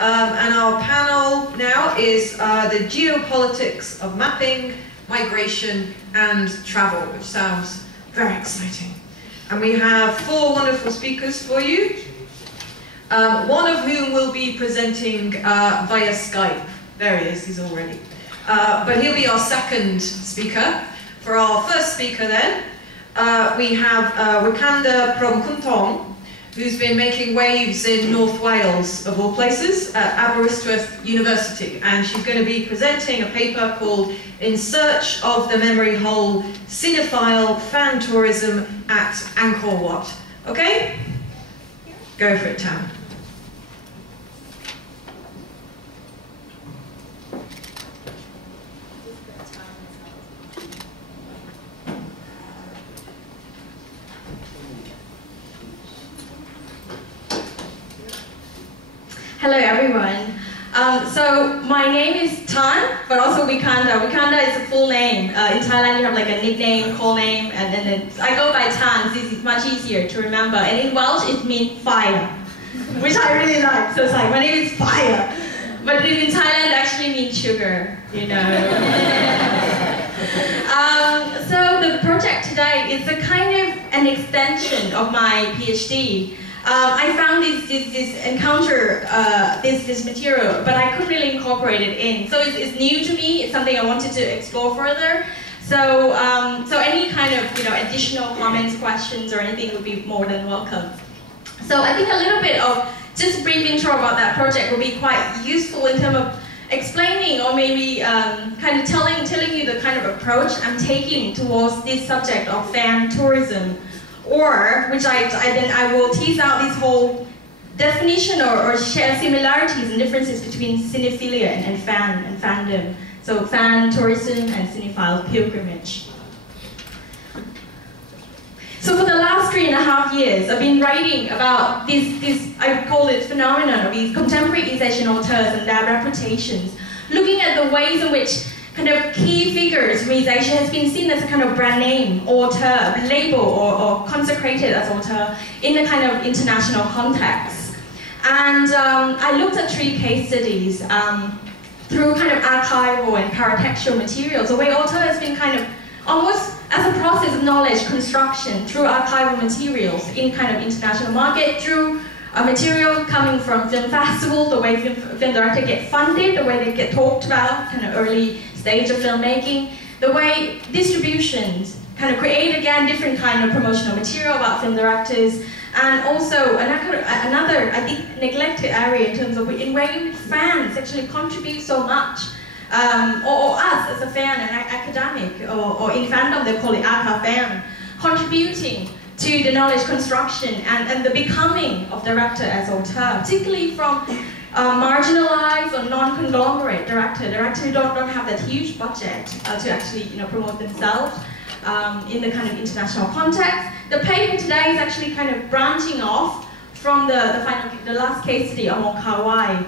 And our panel now is the geopolitics of mapping, migration, and travel, which sounds very exciting. And we have 4 wonderful speakers for you, one of whom will be presenting via Skype. There he is, he's all ready. But he'll be our second speaker. For our first speaker then, we have Wikanda Promkhuntong, who's been making waves in North Wales, of all places, at Aberystwyth University. And she's going to be presenting a paper called In Search of the Memory Hole, Cinephile Fan Tourism at Angkor Wat. Okay? Go for it, Tam. Hello everyone. So my name is Tan, but also Wikanda. Wikanda is a full name. In Thailand you have like a nickname, call name, and then I go by Tan. This is much easier to remember. And in Welsh it means fire, which I really like. So it's like, my name is Fire. But in Thailand it actually means sugar, you know. So the project today is a kind of an extension of my PhD. I found this material, but I couldn't really incorporate it in. So it's new to me. It's something I wanted to explore further. So so any kind of additional comments, questions, or anything would be more than welcome. So I think a little bit of just a brief intro about that project will be quite useful in terms of explaining, or maybe kind of telling you the kind of approach I'm taking towards this subject of fan tourism. Or, which I will tease out this whole definition or share similarities and differences between cinephilia and fandom. So fan tourism and cinephile pilgrimage. So for the last 3.5 years, I've been writing about this I call it phenomenon of these contemporary East Asian auteurs and their reputations, looking at the ways in which kind of key figures from East Asia has been seen as a kind of brand name, auteur, label, or consecrated as auteur in a kind of international context. And I looked at 3 case studies through kind of archival and paratextual materials, the way auteur has been kind of almost as a process of knowledge construction through archival materials in kind of international market, through a material coming from film festival, the way film directors get funded, the way they get talked about, kind of early stage of filmmaking, the way distributions kind of create again different kind of promotional material about film directors, and also another I think neglected area in terms of in way fans actually contribute so much, or us as a fan and academic, or in fandom they call it aka fan, contributing to the knowledge construction and the becoming of director as auteur, particularly from marginalized or non-conglomerate directors who don't have that huge budget to actually promote themselves in the kind of international context. The paper today is actually kind of branching off from the last case study on Kawai,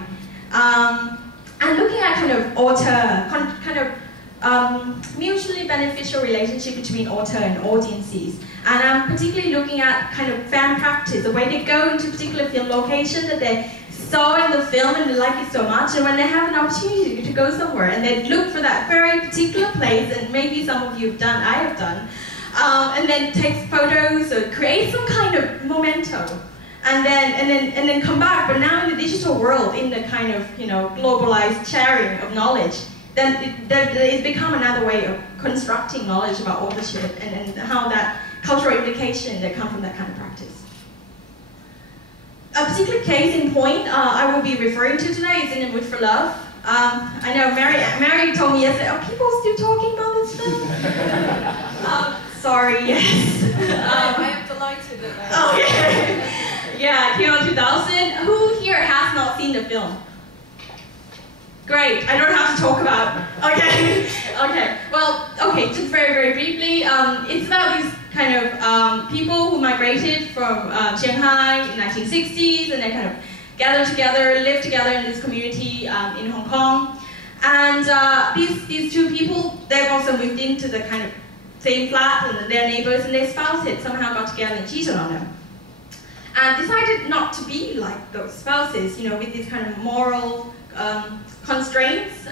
and looking at kind of auteur, kind of mutually beneficial relationship between auteur and audiences. And I'm particularly looking at kind of fan practice, the way they go into a particular film location that they saw in the film and they like it so much, and when they have an opportunity to go somewhere and they look for that very particular place, and maybe some of you have done, I have done, and then take photos or create some kind of memento, and then come back. But now in the digital world, in the kind of globalized sharing of knowledge, then it's become another way of constructing knowledge about authorship and how that cultural implication that come from that kind of practice. A particular case in point I will be referring to today is In the Mood for Love. I know Mary told me yesterday, are people still talking about this film? Sorry, yes. I am delighted that they are. Okay. Yeah, it came out 2000. Who here has not seen the film? Great, I don't have to talk about it. Okay, okay. Well, okay, just very, very briefly, it's about these kind of people who migrated from Shanghai in the 1960s, and they kind of gathered together, lived together in this community in Hong Kong. And these 2 people, they've also moved into the kind of same flat, and their neighbors and their spouses somehow got together and cheated on them. and decided not to be like those spouses, you know, with these kind of moral constraints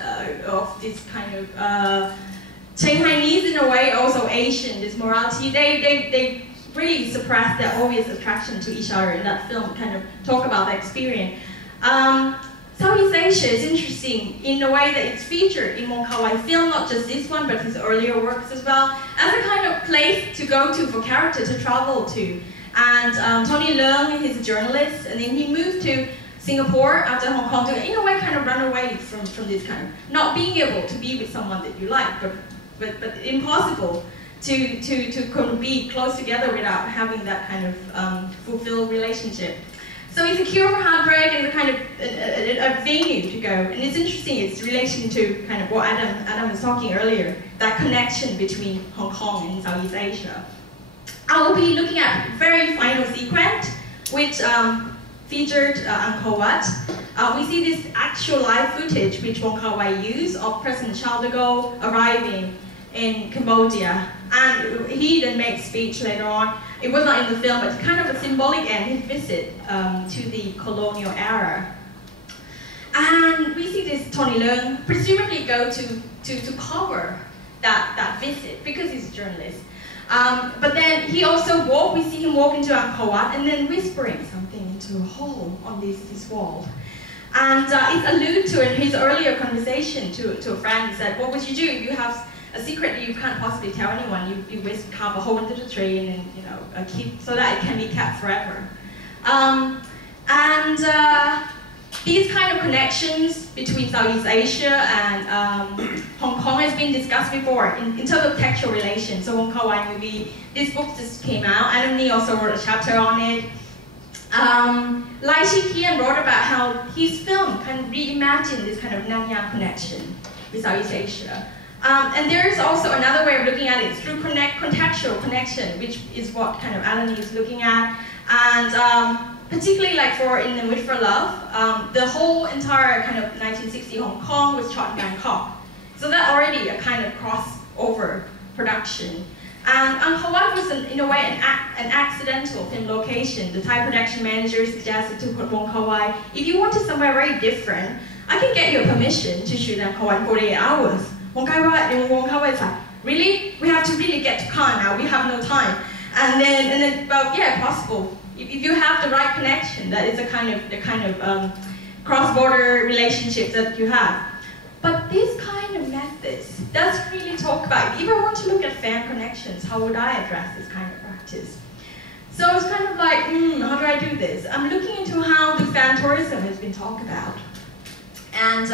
of this kind of Chinese in a way, also Asian, this morality. They really suppress their obvious attraction to each other in that film, kind of talk about the experience. Southeast Asia is interesting in a way that it's featured in Wong Kar-wai film, not just this one, but his earlier works as well, as a kind of place to go to for character to travel to. And Tony Leong, he's a journalist, and then he moved to Singapore after Hong Kong to, in a way, kind of run away from this kind of not being able to be with someone that you like, but impossible to kind of be close together without having that kind of fulfilled relationship. So it's a cure for heartbreak and a kind of a venue to go. And it's interesting, it's relation to kind of what Adam was talking earlier, that connection between Hong Kong and Southeast Asia. I will be looking at very final sequence, which featured Angkor Wat. We see this actual live footage which Wong Kar-wai used of President Charles de Gaulle arriving in Cambodia. And he then makes speech later on. It was not in the film, but kind of a symbolic end, his visit to the colonial era. And we see this Tony Leung presumably go to cover that visit because he's a journalist. But then he also we see him walk into Angkor Wat and then whispering something into a hole on this wall. And it alludes to in his earlier conversation to a friend. He said, what would you do if you have a secret that you can't possibly tell anyone? You carve a hole into the tree and then, you know, keep, so that it can be kept forever. These kind of connections between Southeast Asia and Hong Kong has been discussed before in terms of textual relations. So Wong Kar-wai movie, this book just came out. Adam Nee also wrote a chapter on it. Lai Chi-kian wrote about how his film kind of reimagined this kind of Nanyang connection with Southeast Asia. And there is also another way of looking at it through contextual connection, which is what kind of Alan is looking at. And particularly like in The Mood for Love, the whole entire kind of 1960 Hong Kong was shot in Bangkok. So that already a kind of crossover production. And Angkor Wat was, in a way, an accidental film location. The Thai production manager suggested to put Wong Kar-wai, if you wanted somewhere very different, I can get you permission to shoot Angkor Wat in 48 hours. Wong Kar-wai is like, really? We have to really get to Cannes now, we have no time. And then well, yeah, possible. If you have the right connection, that is the kind of cross-border relationship that you have. But this kind of methods doesn't really talk about, if I want to look at fan connections, how would I address this kind of practice? So it's kind of like, how do I do this? I'm looking into how the fan tourism has been talked about. And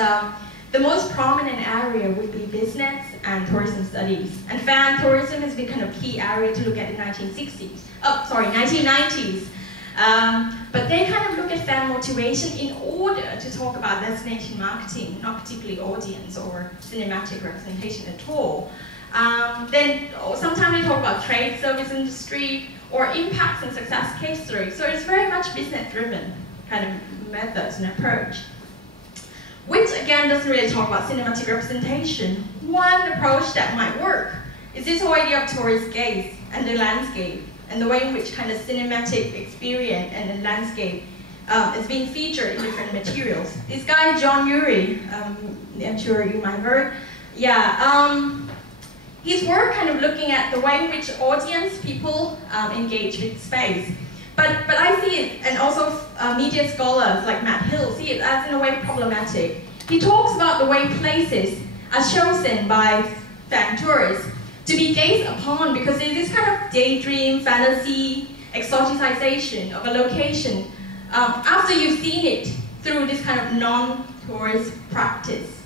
the most prominent area would be business and tourism studies. And fan tourism has been kind of key area to look at in 1960s. 1990s. But they kind of look at fan motivation in order to talk about destination marketing, not particularly audience or cinematic representation at all. Then sometimes they talk about trade service industry or impacts and success case stories. So it's very much business-driven kind of methods and approach. Which again doesn't really talk about cinematic representation. One approach that might work is this whole idea of tourist gaze and the landscape, and the way in which kind of cinematic experience and the landscape is being featured in different materials. This guy, John Ury, I'm sure you might have heard, his work kind of looking at the way in which audience, people engage with space. But I see it, and also media scholars like Matt Hill see it as in a way problematic. He talks about the way places are chosen by fan tourists to be gazed upon because there's this kind of daydream, fantasy, exoticization of a location after you've seen it through this kind of non-tourist practice,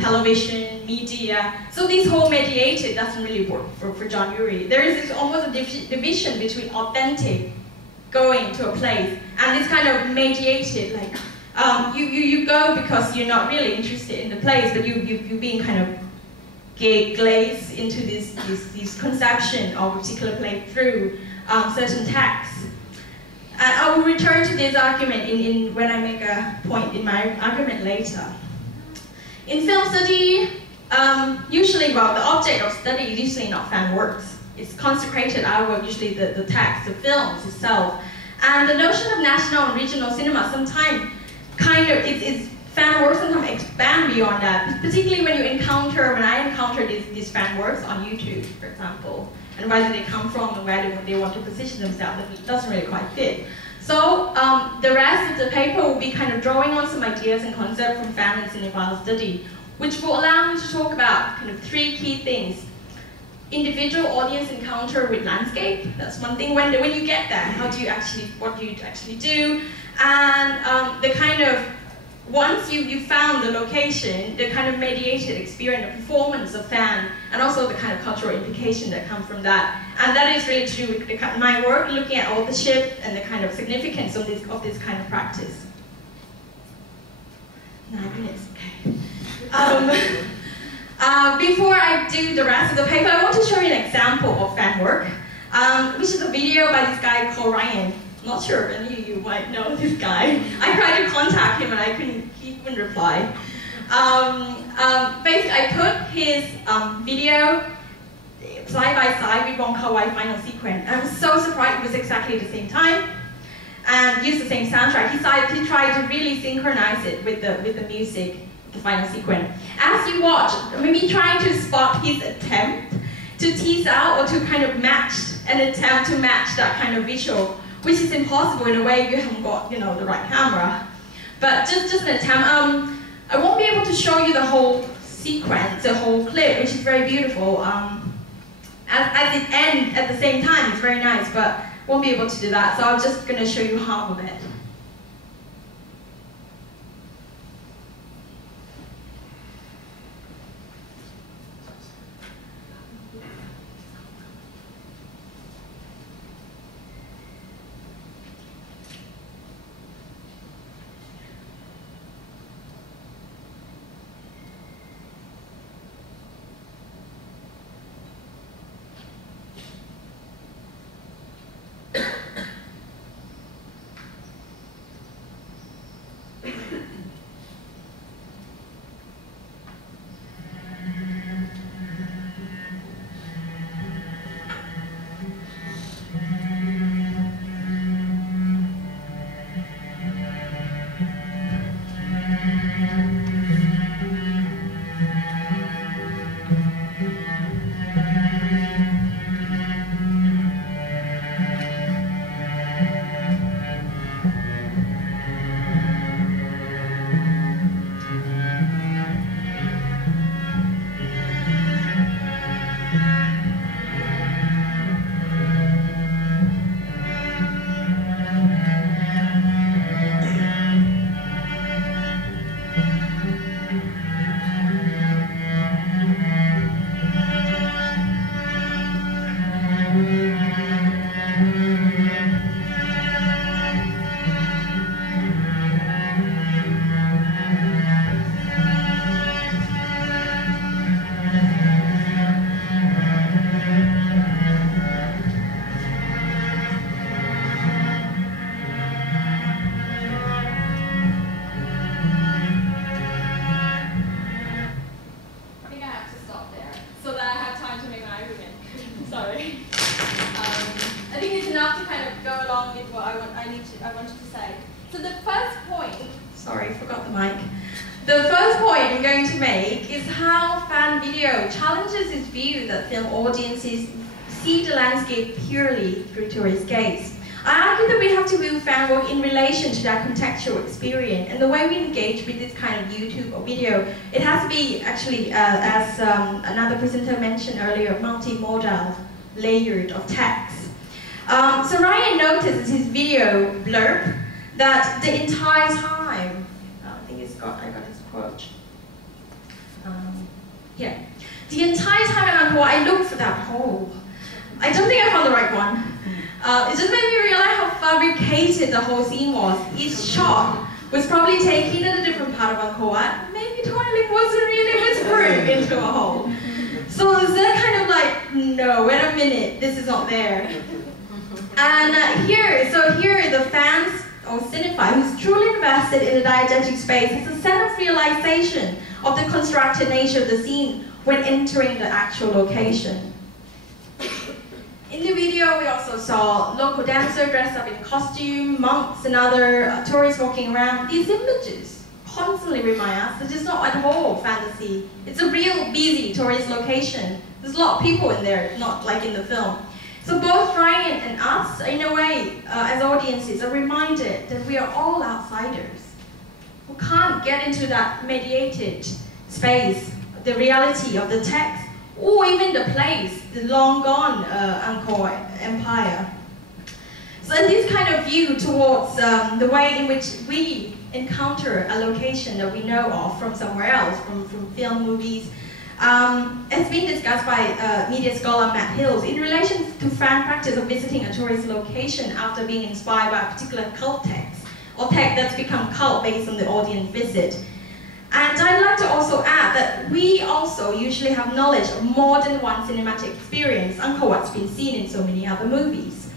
television, media. So this whole mediated doesn't really work for John Ury. There is almost a division between authentic going to a place and this kind of mediated, like you go because you're not really interested in the place, but you're being kind of glazed into this conception of a particular place through certain texts. And I will return to this argument when I make a point in my argument later. In film study, usually, well, the object of study is usually not fan works. It's consecrated artwork, usually the text, the films itself. And the notion of national and regional cinema sometimes kind of, fan works sometimes expand beyond that, particularly when I encounter these fan works on YouTube, for example, and where do they come from and where do they want to position themselves, it doesn't really quite fit. So the rest of the paper will be kind of drawing on some ideas and concepts from fan and cinephile study, which will allow me to talk about kind of 3 key things. Individual audience encounter with landscape, that's one thing. When you get there, what do you actually do? And the kind of, once you found the location, the kind of mediated experience, the performance of fan, and also the kind of cultural implication that comes from that. And that is really to do with my work, looking at authorship and the kind of significance of this kind of practice. 9 minutes, okay. Before I do the rest of the paper, I want to show you an example of fan work, which is a video by this guy called Ryan. Not sure if any of you might know this guy. I tried to contact him and he couldn't reply. Basically, I put his video side by side with Wong Kar-wai's final sequence. I was so surprised it was exactly the same time and used the same soundtrack. He tried to really synchronize it with the music, the final sequence. As you watch, maybe trying to spot his attempt to tease out or to kind of match that kind of visual, which is impossible in a way you haven't got, the right camera. But just an attempt. I won't be able to show you the whole sequence, the whole clip, which is very beautiful. As it ends at the same time, it's very nice, but won't be able to do that. So I'm just going to show you half of it. To that contextual experience and the way we engage with this kind of YouTube or video, it has to be actually, as another presenter mentioned earlier, multimodal, layered of text. So Ryan noticed in his video blurb that the entire time, I got his quote here. The entire time I looked for that hole. I don't think I found the right one. It just made me realize how fabricated the whole scene was. Each shot was probably taken in a different part of Angkor Wat. Maybe toilet wasn't really whispering into a hole. So it's that kind of like, no, wait a minute, this is not there. And here the fans or cinephile who's truly invested in the diegetic space has a sense of realization of the constructed nature of the scene when entering the actual location. In the video, we also saw local dancers dressed up in costume, monks and other tourists walking around. These images constantly remind us that it's not at all fantasy. It's a real busy tourist location. There's a lot of people in there, not like in the film. So both Ryan and us, in a way, as audiences, are reminded that we are all outsiders who can't get into that mediated space, the reality of the text, or even the place, the long gone Angkor Empire. So this kind of view towards the way in which we encounter a location that we know of from somewhere else, from film, movies, has been discussed by media scholar Matt Hills in relation to fan practice of visiting a tourist location after being inspired by a particular cult text, or text that's become cult based on the audience visit. And I'd like to also add that we also usually have knowledge of more than one cinematic experience, Angkor Wat's been seen in so many other movies.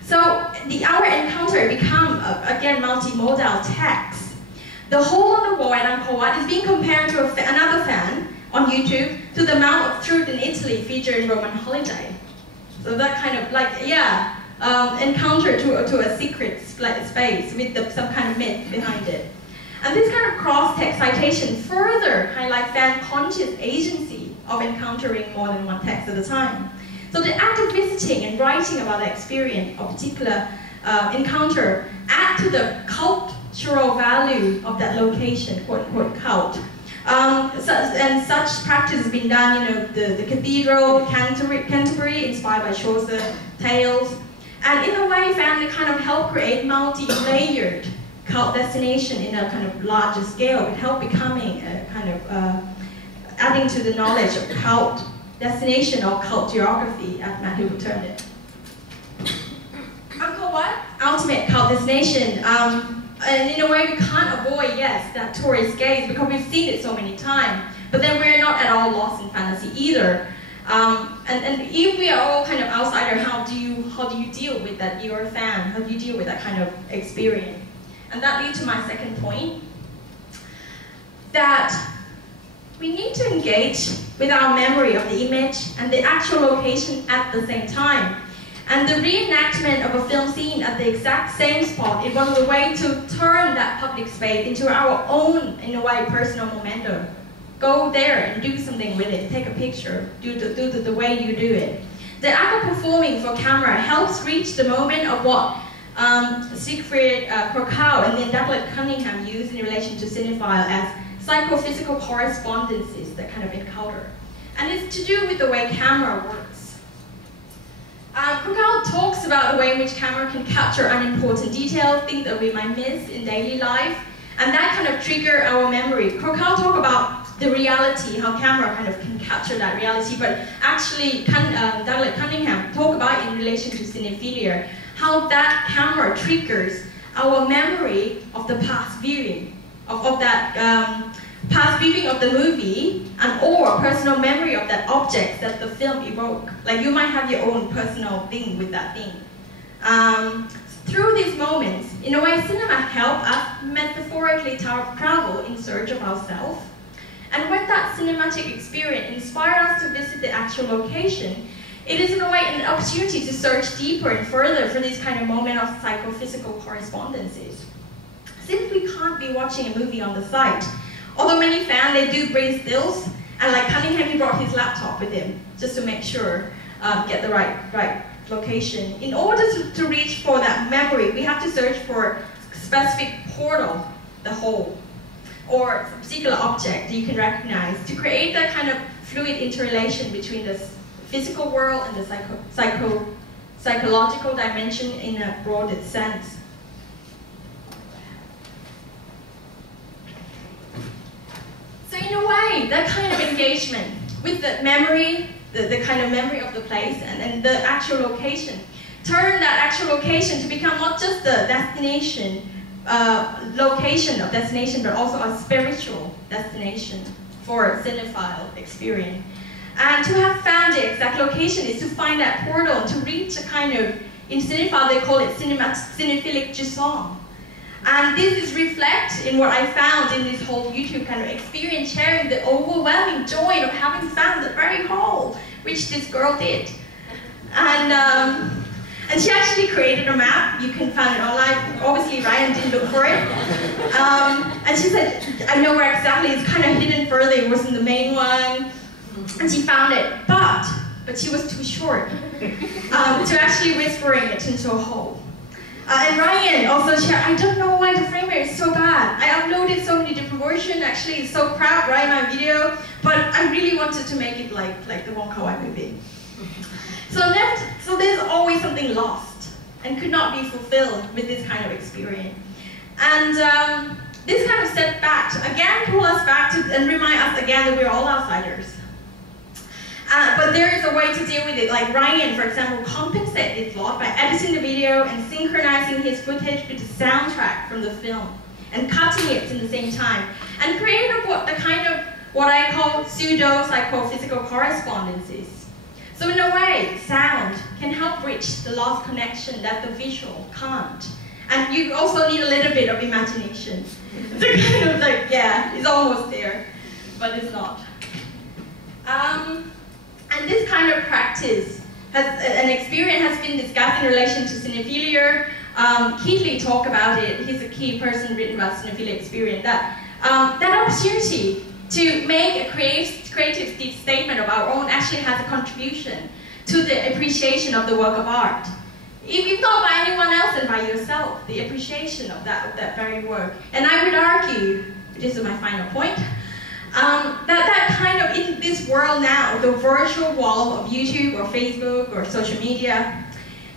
So our encounter become, again, multimodal text. The hole on the wall at Angkor Wat is being compared to another fan on YouTube to the Mount of Truth in Italy featured in Roman Holiday. So that kind of like, yeah, encounter to a secret space with some kind of myth behind it. And this kind of cross-text citation further highlights fan conscious agency of encountering more than one text at a time. So the act of visiting and writing about the experience of particular encounter add to the cultural value of that location, quote-unquote cult. And such practice has been done, the cathedral, Canterbury, inspired by Chaucer tales. And in a way, fans kind of help create multi-layered cult destination in a kind of larger scale. It helped becoming a kind of adding to the knowledge of cult destination or cult geography, as Matt Hill termed it. Angkor Wat, ultimate cult destination. And in a way, we can't avoid, yes, that tourist gaze because we've seen it so many times. But then we're not at all lost in fantasy either. And if we are all kind of outsider, how do you deal with that? You're a fan. How do you deal with that kind of experience? And that leads to my second point, that we need to engage with our memory of the image and the actual location at the same time. And the reenactment of a film scene at the exact same spot is one of the ways to turn that public space into our own, in a way, personal momentum. Go there and do something with it, take a picture, do the way you do it. The act of performing for camera helps reach the moment of what Siegfried Krokau and then Douglas Cunningham used in relation to cinephile as psychophysical correspondences, that kind of encounter. And it's to do with the way camera works. Krokau talks about the way in which camera can capture unimportant details, things that we might miss in daily life, and that kind of trigger our memory. Krokau talks about the reality, how camera kind of can capture that reality, but actually Douglas Cunningham talked about in relation to cinephilia, how that camera triggers our memory of the past viewing, of that past viewing of the movie, and or personal memory of that object that the film evokes. Like you might have your own personal thing with that thing. Through these moments, in a way, cinema helps us metaphorically travel in search of ourselves. And when that cinematic experience inspires us to visit the actual location, it is in a way an opportunity to search deeper and further for this kind of moment of psychophysical correspondences. Since we can't be watching a movie on the site, although many fans, they do bring stills, and like Cunningham, he brought his laptop with him just to make sure, get the right location. In order to reach for that memory, we have to search for specific portal, the whole, or a particular object you can recognize to create that kind of fluid interrelation between the physical world and the psychological dimension in a broader sense. So in a way, that kind of engagement with the memory, the kind of memory of the place and the actual location, turn that actual location to become not just the destination, location of destination, but also a spiritual destination for cinephile experience. And to have found the exact location is to find that portal, to reach a kind of, in cinephile they call it cinephilic jouissance. And this is reflected in what I found in this whole YouTube kind of experience, sharing the overwhelming joy of having found the very hole, which this girl did. And she actually created a map. You can find it online. Obviously, Ryan didn't look for it. And she said, I know where exactly. It's kind of hidden further. It wasn't the main one. And she found it. But she was too short to actually whispering it into a hole. And Ryan also shared, I don't know why the frame rate is so bad. I uploaded so many different versions. Actually, it's so crap, right, my video. But I really wanted to make it like the Wong Kar-wai movie. So there's always something lost and could not be fulfilled with this kind of experience. And this kind of setback, again, pull us back to, and remind us again that we're all outsiders. But there is a way to deal with it. Like Ryan, for example, compensated a lot by editing the video and synchronizing his footage with the soundtrack from the film and cutting it in the same time. And created what I call pseudo-psychophysical correspondences. So in a way, sound can help bridge the lost connection that the visual can't. And you also need a little bit of imagination. To kind of like, yeah, it's almost there, but it's not. And this kind of practice, an experience has been discussed in relation to cinephilia. Keatley talked about it. He's a key person written about cinephilia experience. That opportunity to make a creative statement of our own actually has a contribution to the appreciation of the work of art. If not by anyone else and by yourself, the appreciation of that very work. And I would argue, this is my final point, that kind of, in this world now, the virtual wall of YouTube or Facebook or social media,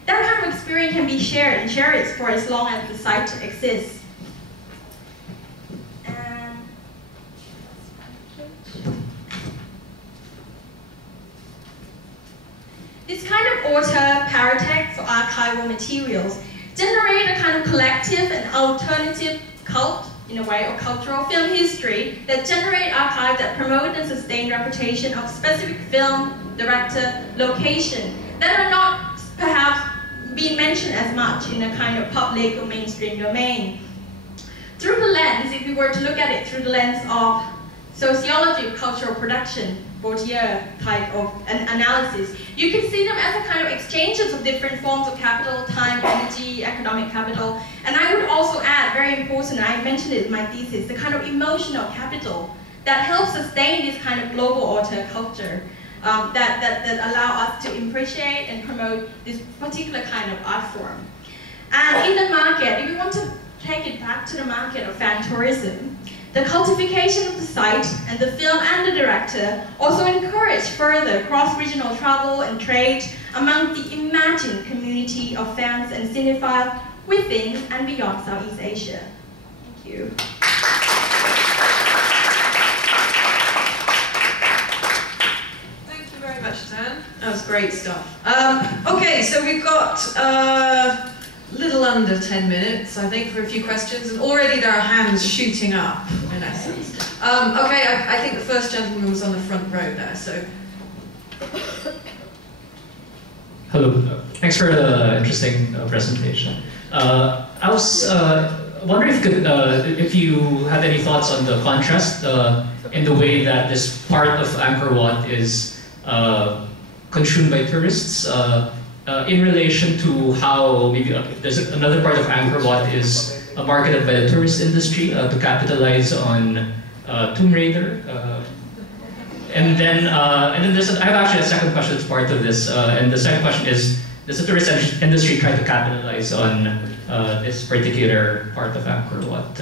that kind of experience can be shared and cherished for as long as the site exists. This kind of author-paratext or archival materials generate a kind of collective and alternative cult, in a way, or cultural film history that generate archives that promote and sustain reputation of specific film, director, location that are not perhaps being mentioned as much in a kind of public or mainstream domain. Through the lens, if we were to look at it through the lens of sociology of cultural production, Bourdieu type of analysis, you can see them as a kind of exchanges of different forms of capital, time, energy, economic capital. And I would also add, very important, I mentioned it in my thesis, the kind of emotional capital that helps sustain this kind of global author culture that allow us to appreciate and promote this particular kind of art form. And in the market, if we want to take it back to the market of fan tourism, the cultification of the site and the film and the director also encourage further cross-regional travel and trade among the imagined community of fans and cinephiles within and beyond Southeast Asia. Thank you. Thank you very much, Dan. That was great stuff. Okay, so we've got little under 10 minutes, I think, for a few questions, and already there are hands shooting up, in essence. Okay, I think the first gentleman was on the front row there, so. Hello, thanks for the interesting presentation. I was wondering if you have any thoughts on the contrast in the way that this part of Angkor Wat is consumed by tourists, in relation to how maybe there's another part of Angkor Wat is marketed by the tourist industry to capitalize on Tomb Raider. And then I have actually a second question that's part of this. And the second question is, does the tourist industry try to capitalize on this particular part of Angkor Wat?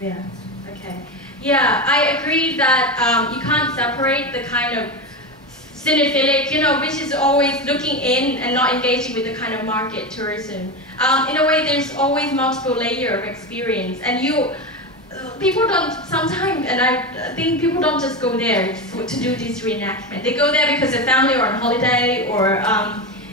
Yeah, okay. Yeah, I agree that you can't separate the kind of cinephilic, which is always looking in and not engaging with the kind of market tourism. In a way, there's always multiple layers of experience, and people don't sometimes, and I think people don't just go there to do this reenactment. They go there because their family are on holiday, or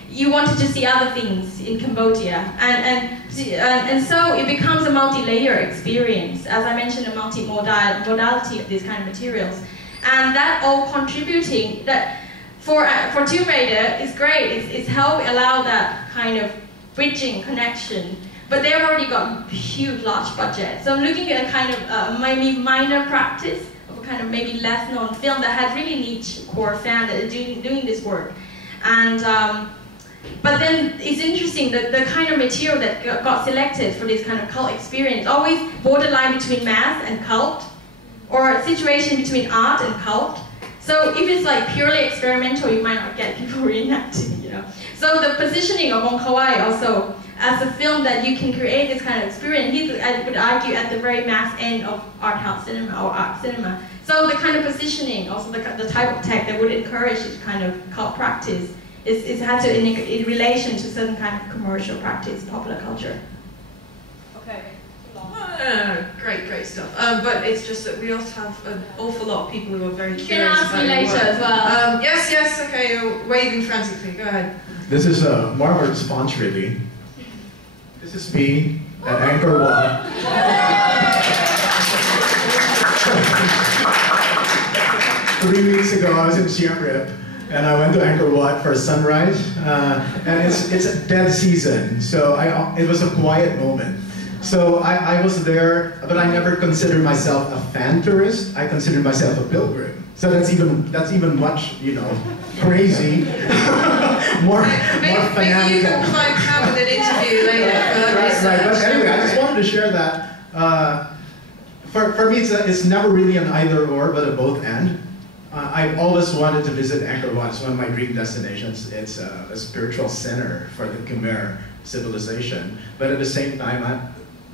you wanted to see other things in Cambodia, and so it becomes a multi-layer experience. As I mentioned, a multi-modality of these kind of materials, and that all contributing that for Tomb Raider is great. It's how we allow that kind of bridging connection. But they've already got huge, large budget. So I'm looking at a kind of maybe minor practice kind of maybe less known film that had really niche core fans that are doing this work. And but then it's interesting that the kind of material that got selected for this kind of cult experience always borderline between mass and cult, or a situation between art and cult. So if it's like purely experimental, you might not get people reenacting, you know. So the positioning of Wong Kar-wai also as a film that you can create this kind of experience, he's, I would argue, at the very mass end of art house cinema or art cinema. So the kind of positioning, also the type of tech that would encourage this kind of cult practice is had to in relation to certain kind of commercial practice, popular culture. Okay. Great stuff. But it's just that we also have an awful lot of people who are very curious. You can ask me later as well. Yes, okay, you're waving frantically, go ahead. This is more of a response, really. This is me at Angkor Wat. 3 weeks ago, I was in Siem Reap, and I went to Angkor Wat for sunrise, and it's a dead season, so it was a quiet moment. So I was there, but I never considered myself a fan tourist. I considered myself a pilgrim. So that's even much, you know, crazy, more fanatical. Maybe you can climb out with an interview later. Right. But anyway, I just wanted to share that. For me, it's never really an either or, but a both and. I've always wanted to visit Angkor Wat. It's one of my dream destinations. It's a spiritual center for the Khmer civilization. But at the same time,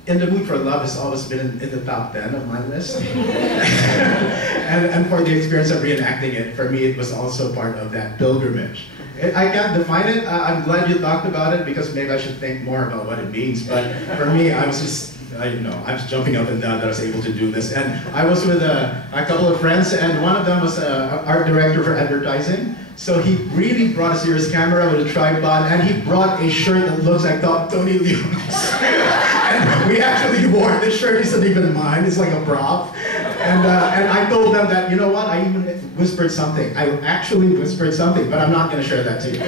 In the Mood for Love has always been in the top 10 of my list. and for the experience of reenacting it, for me, it was also part of that pilgrimage. I can't define it. I'm glad you talked about it because maybe I should think more about what it means. But for me, I was just, I was jumping up and down that I was able to do this. And I was with a couple of friends, and one of them was an art director for advertising. So he really brought a serious camera with a tripod, and he brought a shirt that looks like Tony Leong's. And we actually wore this shirt. Isn't even mine. It's like a prop. And I told them that, you know what? I even whispered something. I actually whispered something, but I'm not going to share that to you.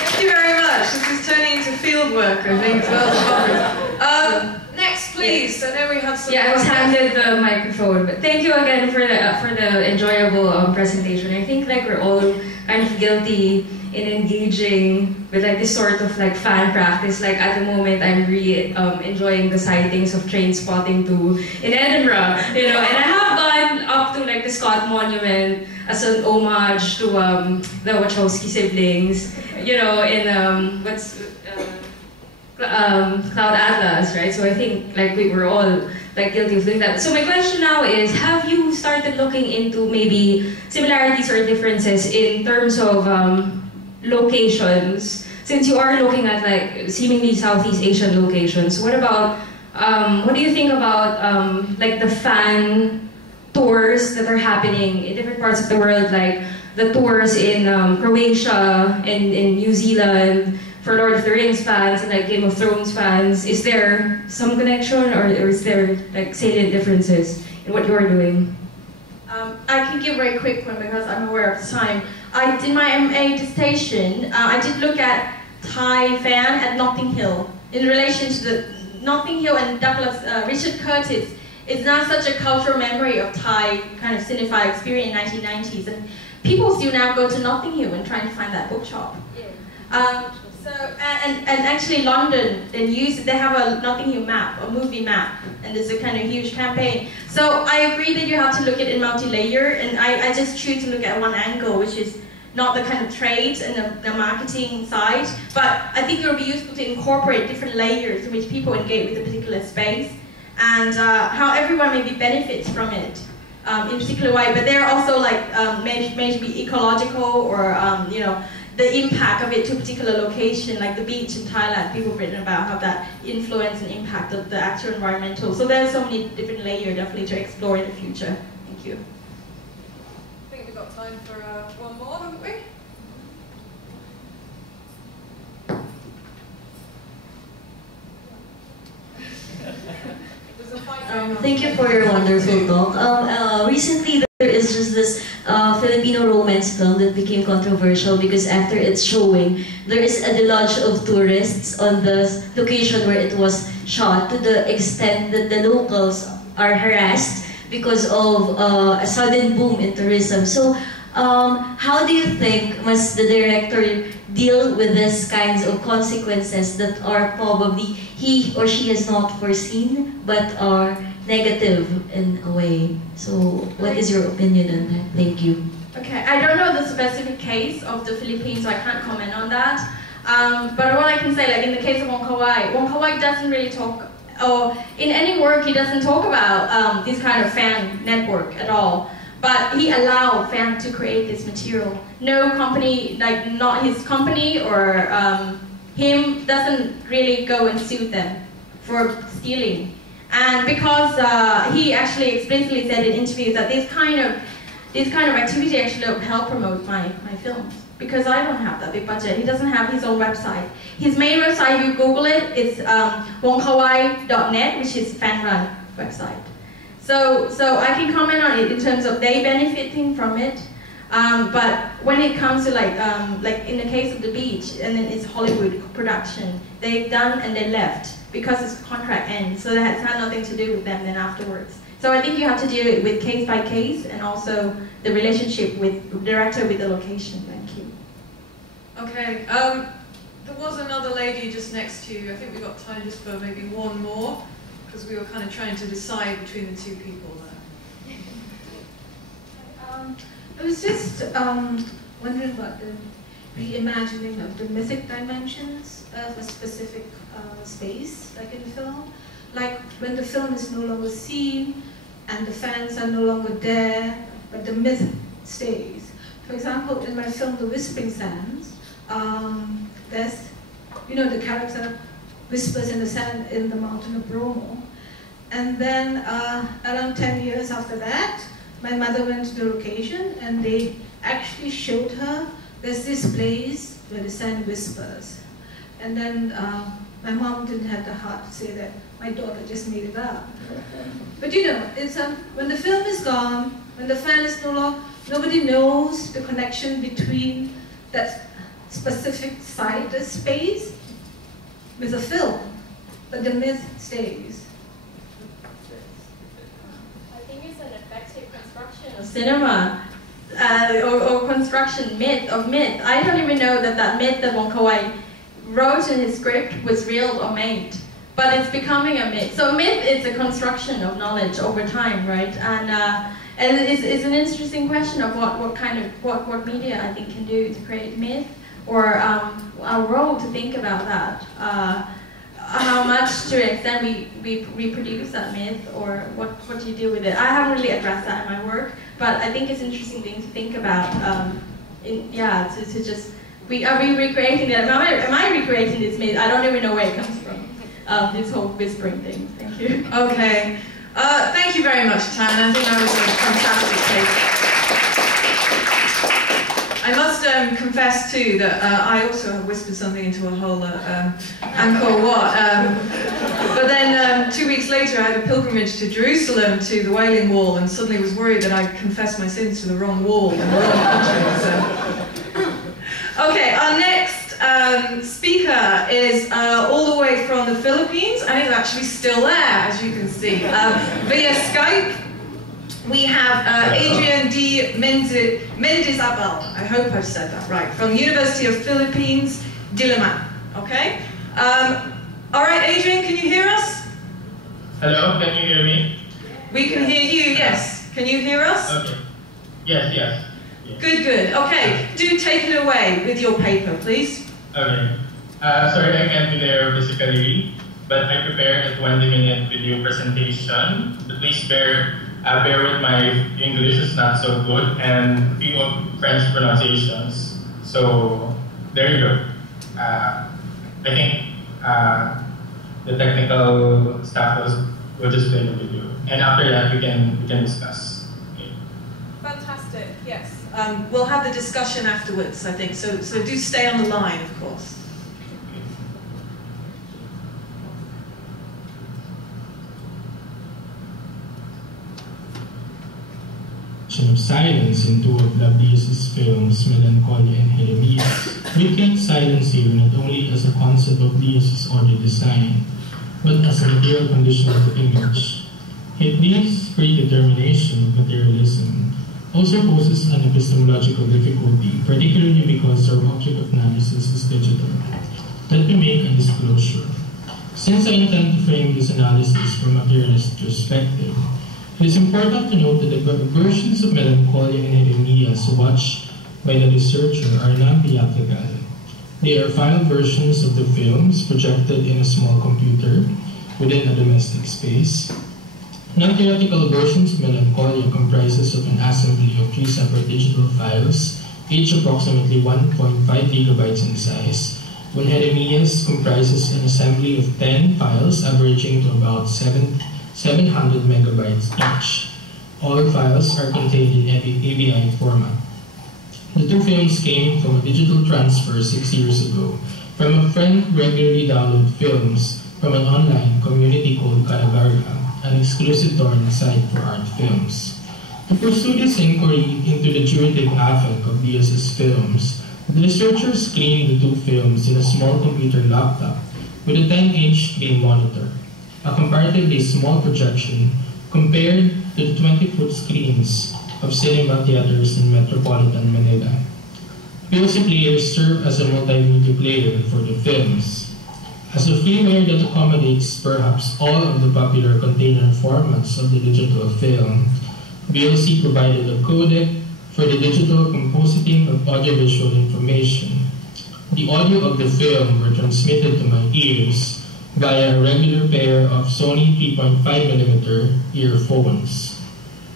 Thank you very much. This is turning into field work, I think, as well. Next, please. I know we have some. Yeah, I was handed the microphone, but thank you again for the enjoyable presentation. I think like we're all kind of guilty in engaging with like this sort of like fan practice. Like at the moment, I'm really enjoying the sightings of train spotting too in Edinburgh, you know. And I have gone up to like the Scott Monument as an homage to the Wachowski siblings, you know, in Cloud Atlas, right? So I think like we were all like guilty of doing that. So my question now is, have you started looking into maybe similarities or differences in terms of locations? Since you are looking at like seemingly Southeast Asian locations, what about what do you think about like the fan tours that are happening in different parts of the world, like the tours in Croatia and in New Zealand for Lord of the Rings fans and like Game of Thrones fans? Is there some connection, or is there like salient differences in what you are doing? I can give a very quick one because I'm aware of the time. In my MA dissertation, I did look at Thai fan at Notting Hill in relation to the Notting Hill and Douglas Richard Curtis. It's now such a cultural memory of Thai kind of cinephile experience in the 1990s, and people still now go to Notting Hill and trying to find that bookshop. Yeah. And actually London, they have a Notting Hill map, a movie map, and there's a kind of huge campaign. So I agree that you have to look at it in multi-layer, and I just choose to look at one angle, which is not the kind of trade and the marketing side, but I think it will be useful to incorporate different layers in which people engage with a particular space, and how everyone maybe benefits from it in a particular way, but they're also like maybe ecological or you know, the impact of it to a particular location, like the beach in Thailand, people have written about how that influence and impact of the actual environmental. So there's so many different layers definitely to explore in the future. Thank you. I think we've got time for one more, haven't we? Thank you for your wonderful talk. Recently, there is just this Filipino romance film that became controversial because after its showing, there is a deluge of tourists on the location where it was shot, to the extent that the locals are harassed because of a sudden boom in tourism. So how do you think must the director deal with these kinds of consequences that are probably he or she has not foreseen but are negative in a way? So what is your opinion on that? Thank you. Okay, I don't know the specific case of the Philippines, so I can't comment on that. But what I can say, like in the case of Wong Kar-wai doesn't really talk, or in any work he doesn't talk about this kind of fan network at all. But he allowed fans to create this material. No company, like not his company or him, doesn't really go and sue them for stealing. And because he actually explicitly said in interviews that this kind of activity actually help promote my films. Because I don't have that big budget. He doesn't have his own website. His main website, if you Google it, it's wongkarwai.net, which is fan-run website. So I can comment on it in terms of they benefiting from it. But when it comes to like in the case of The Beach, and then it's Hollywood production, they've done and they left because its contract ends. So that has had nothing to do with them then afterwards. So I think you have to do it with case by case and also the relationship with director with the location. Thank you. Okay, there was another lady just next to you. I think we've got time just for maybe one more, because we were kind of trying to decide between the two people there. I was just wondering about the reimagining of the mythic dimensions of a specific space, like in the film. Like when the film is no longer seen and the fans are no longer there, but the myth stays. For example, in my film, The Whispering Sands, there's, the character whispers in the sand in the mountain of Bromo. And then around 10 years after that, my mother went to the location and they actually showed her there's this place where the sand whispers. And then my mom didn't have the heart to say that my daughter just made it up. But it's when the film is gone, when the fan is no longer, nobody knows the connection between that specific site, the space, with the film, but the myth stays. I think it's an effective construction of cinema, or construction of myth. I don't even know that myth that Wong Kar-wai wrote in his script was real or made, but it's becoming a myth. So myth is a construction of knowledge over time, right? And it's an interesting question of what media I think can do to create myth, or our role to think about that. How much to an extent we reproduce that myth, or what do you do with it? I haven't really addressed that in my work, but I think it's an interesting thing to think about. Are we recreating it? Am I recreating this myth? I don't even know where it comes from. This whole whispering thing. Thank you. Okay. Thank you very much, Tan. I think that was a fantastic take. I must confess too that I also have whispered something into a hole at Angkor Wat. But then 2 weeks later I had a pilgrimage to Jerusalem to the Wailing Wall and suddenly was worried that I'd confessed my sins to the wrong wall in the wrong country. So. Okay, our next speaker is all the way from the Philippines and is actually still there, as you can see. Via Skype, we have Adrian D. Mendizabal, I hope I've said that right, from the University of Philippines, Diliman. Okay? All right, Adrian, can you hear us? Hello, can you hear me? We can hear you, yes. Can you hear us? Okay. Yes. Good. Okay, do take it away with your paper, please. Okay. Sorry I can't be there physically, but I prepared a 20-minute video presentation. But please bear with my English is not so good and a few French pronunciations. So there you go. I think the technical staff will just play the video, and after that we can discuss. Okay. Fantastic. Yes. We'll have the discussion afterwards, I think. So do stay on the line, of course. Of silence in two of Labies's films, Melancholy and Jeremias. We treat silence here not only as a concept of Diaz's audio design, but as a material condition of the image. Yet this predetermination of materialism also poses an epistemological difficulty, particularly because our object of analysis is digital. Let me make a disclosure. Since I intend to frame this analysis from a materialist perspective, it is important to note that the versions of Melancholia and Jeremias watched by the researcher are not theatrical. They are file versions of the films projected in a small computer within a domestic space. Non-theoretical versions of Melancholia comprises of an assembly of 3 separate digital files, each approximately 1.5 gigabytes in size, while Jeremias comprises an assembly of 10 files averaging to about 700 megabytes each. All files are contained in AVI format. The 2 films came from a digital transfer 6 years ago from a friend who regularly downloaded films from an online community called Calabarga, an exclusive torrent site for art films. To pursue this inquiry into the durative affect of DS's films, the researchers screened the 2 films in a small computer laptop with a 10-inch game monitor, a comparatively small projection compared to the 20-foot screens of cinema theaters in metropolitan Manila. POC players serve as a multimedia player for the films. As a freeware that accommodates perhaps all of the popular container formats of the digital film, VLC provided a codec for the digital compositing of audiovisual information. The audio of the film were transmitted to my ears via a regular pair of Sony 3.5mm earphones.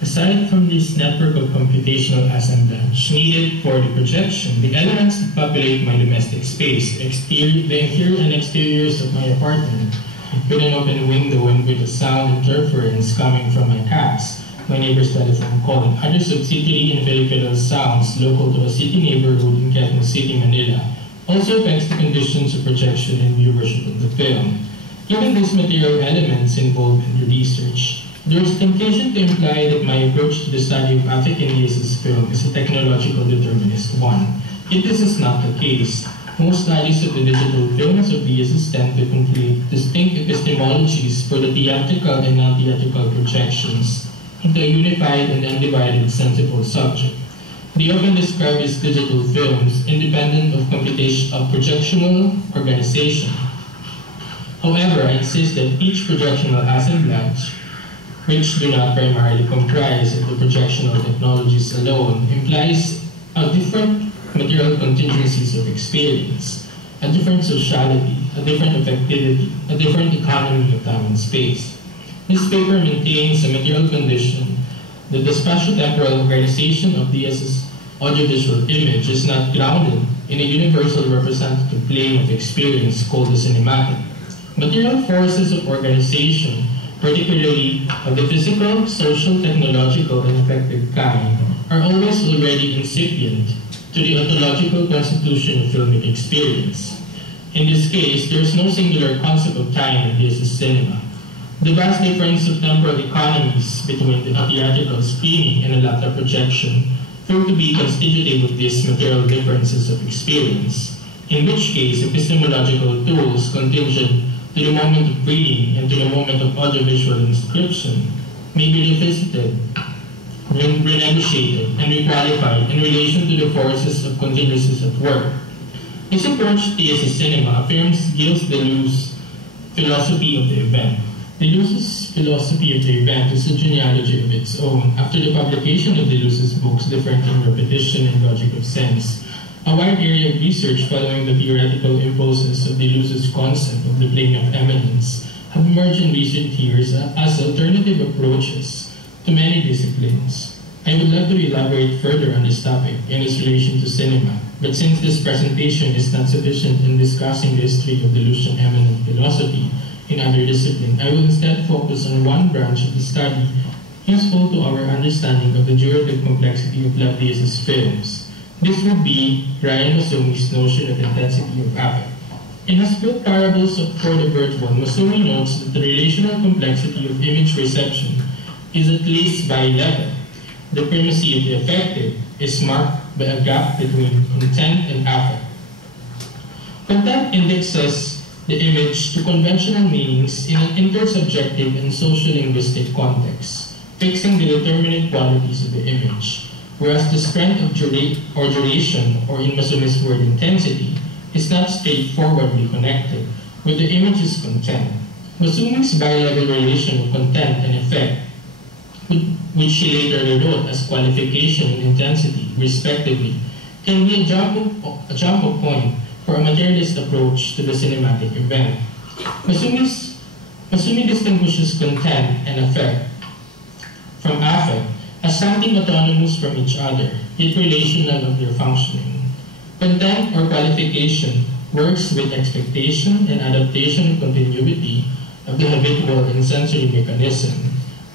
Aside from this network of computational assemblage needed for the projection, the elements that populate my domestic space, the interior and exteriors of my apartment, with an open window and with a sound interference coming from my cats, my neighbor's telephone call, and other subsidiary and Filipino sounds local to a city neighborhood in Quezon City, Manila, also affects the conditions of projection and viewership of the film. Given these material elements involved in the research, there is temptation to imply that my approach to the study of African DS's film is a technological determinist one. Yet this is not the case. Most studies of the digital films of DS's tend to conflate distinct epistemologies for the theatrical and non-theatrical projections into a unified and undivided sensible subject. They often describe these digital films independent of projectional organization. However, I insist that each projectional assemblage, which do not primarily comprise of the projectional technologies alone, implies a different material contingencies of experience, a different sociality, a different affectivity, a different economy of time and space. This paper maintains a material condition that the spatio-temporal organization of DS's audiovisual image is not grounded in a universal representative plane of experience called the cinematic. Material forces of organization, particularly of the physical, social, technological, and affective kind, are always already incipient to the ontological constitution of filmic experience. In this case, there is no singular concept of time in DS's cinema. The vast difference of temporal economies between a theatrical screening and a laptop projection prove to be constitutive of these material differences of experience, in which case epistemological tools contingent to the moment of reading and to the moment of audiovisual inscription may be revisited, renegotiated, and requalified in relation to the forces of contingencies at work. This approach to DS's cinema affirms Gilles Deleuze's philosophy of the event. Deleuze's philosophy of the event is a genealogy of its own. After the publication of Deleuze's books, Different in Repetition and Logic of Sense, a wide area of research following the theoretical impulses of Deleuze's concept of the plane of eminence have emerged in recent years as alternative approaches to many disciplines. I would love to elaborate further on this topic and its relation to cinema, but since this presentation is not sufficient in discussing the history of Deleuzean eminent philosophy in other disciplines, I will instead focus on one branch of the study useful to our understanding of the durative complexity of DS's films. This would be Ryan Masomi's notion of intensity of affect. In his book Parables for the Virtual, Masomi notes that the relational complexity of image reception is at least bi-level. The primacy of the affective is marked by a gap between content and affect. Content indexes the image to conventional meanings in an intersubjective and social-linguistic context, fixing the determinate qualities of the image, whereas the strength of duration, or in Masumi's word intensity, is not straightforwardly connected with the image's content. Masumi's bi-level relation of content and effect, which she later rewrote as qualification and intensity, respectively, can be a jump-off point for a materialist approach to the cinematic event. Masumi distinguishes content and effect from affect as something autonomous from each other, yet relational of their functioning. Content or qualification works with expectation and adaptation of continuity of the habitual and sensory mechanism.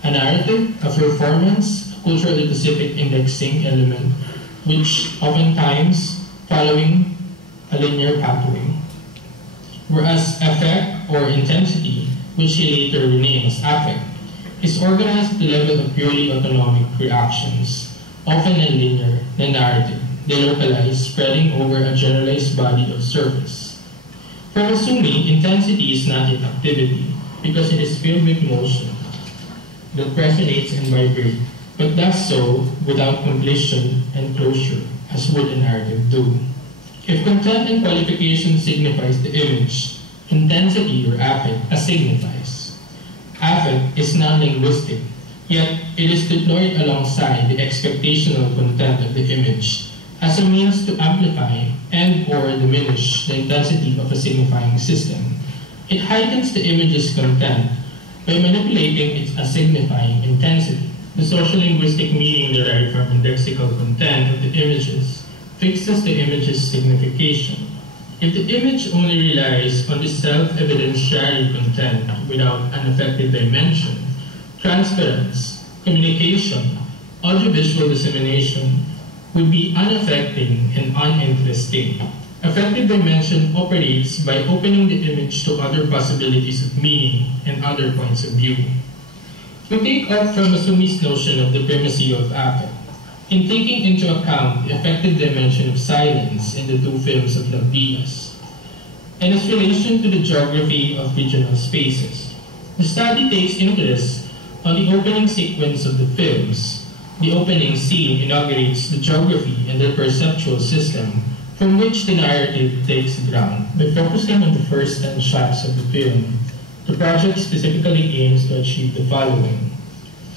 A narrative, a performance, a culturally specific indexing element, which oftentimes following a linear pathway. Whereas affect or intensity, which he later renamed as affect, is organized at the level of purely autonomic reactions, often non-linear, non-narrative, delocalized, spreading over a generalized body of surface. For Masumi, intensity is not yet activity, because it is filled with motion that resonates and vibrates, but does so without completion and closure, as would a narrative do. If content and qualification signifies the image, intensity or affect signifies. Affect is non-linguistic, yet it is deployed alongside the expectational content of the image as a means to amplify and/or diminish the intensity of a signifying system. It heightens the image's content by manipulating its signifying intensity. The social-linguistic meaning derived from indexical content of the images fixes the image's signification. If the image only relies on the self-evidentiary content without an affective dimension, transference, communication, audiovisual dissemination would be unaffecting and uninteresting. Affective dimension operates by opening the image to other possibilities of meaning and other points of view. We take off from Masumi's notion of the primacy of affect. In taking into account the affective dimension of silence in the two films of Lampias, and its relation to the geography of regional spaces, the study takes interest on the opening sequence of the films. The opening scene inaugurates the geography and the perceptual system from which the narrative takes ground. By focusing on the first 10 shots of the film, the project specifically aims to achieve the following.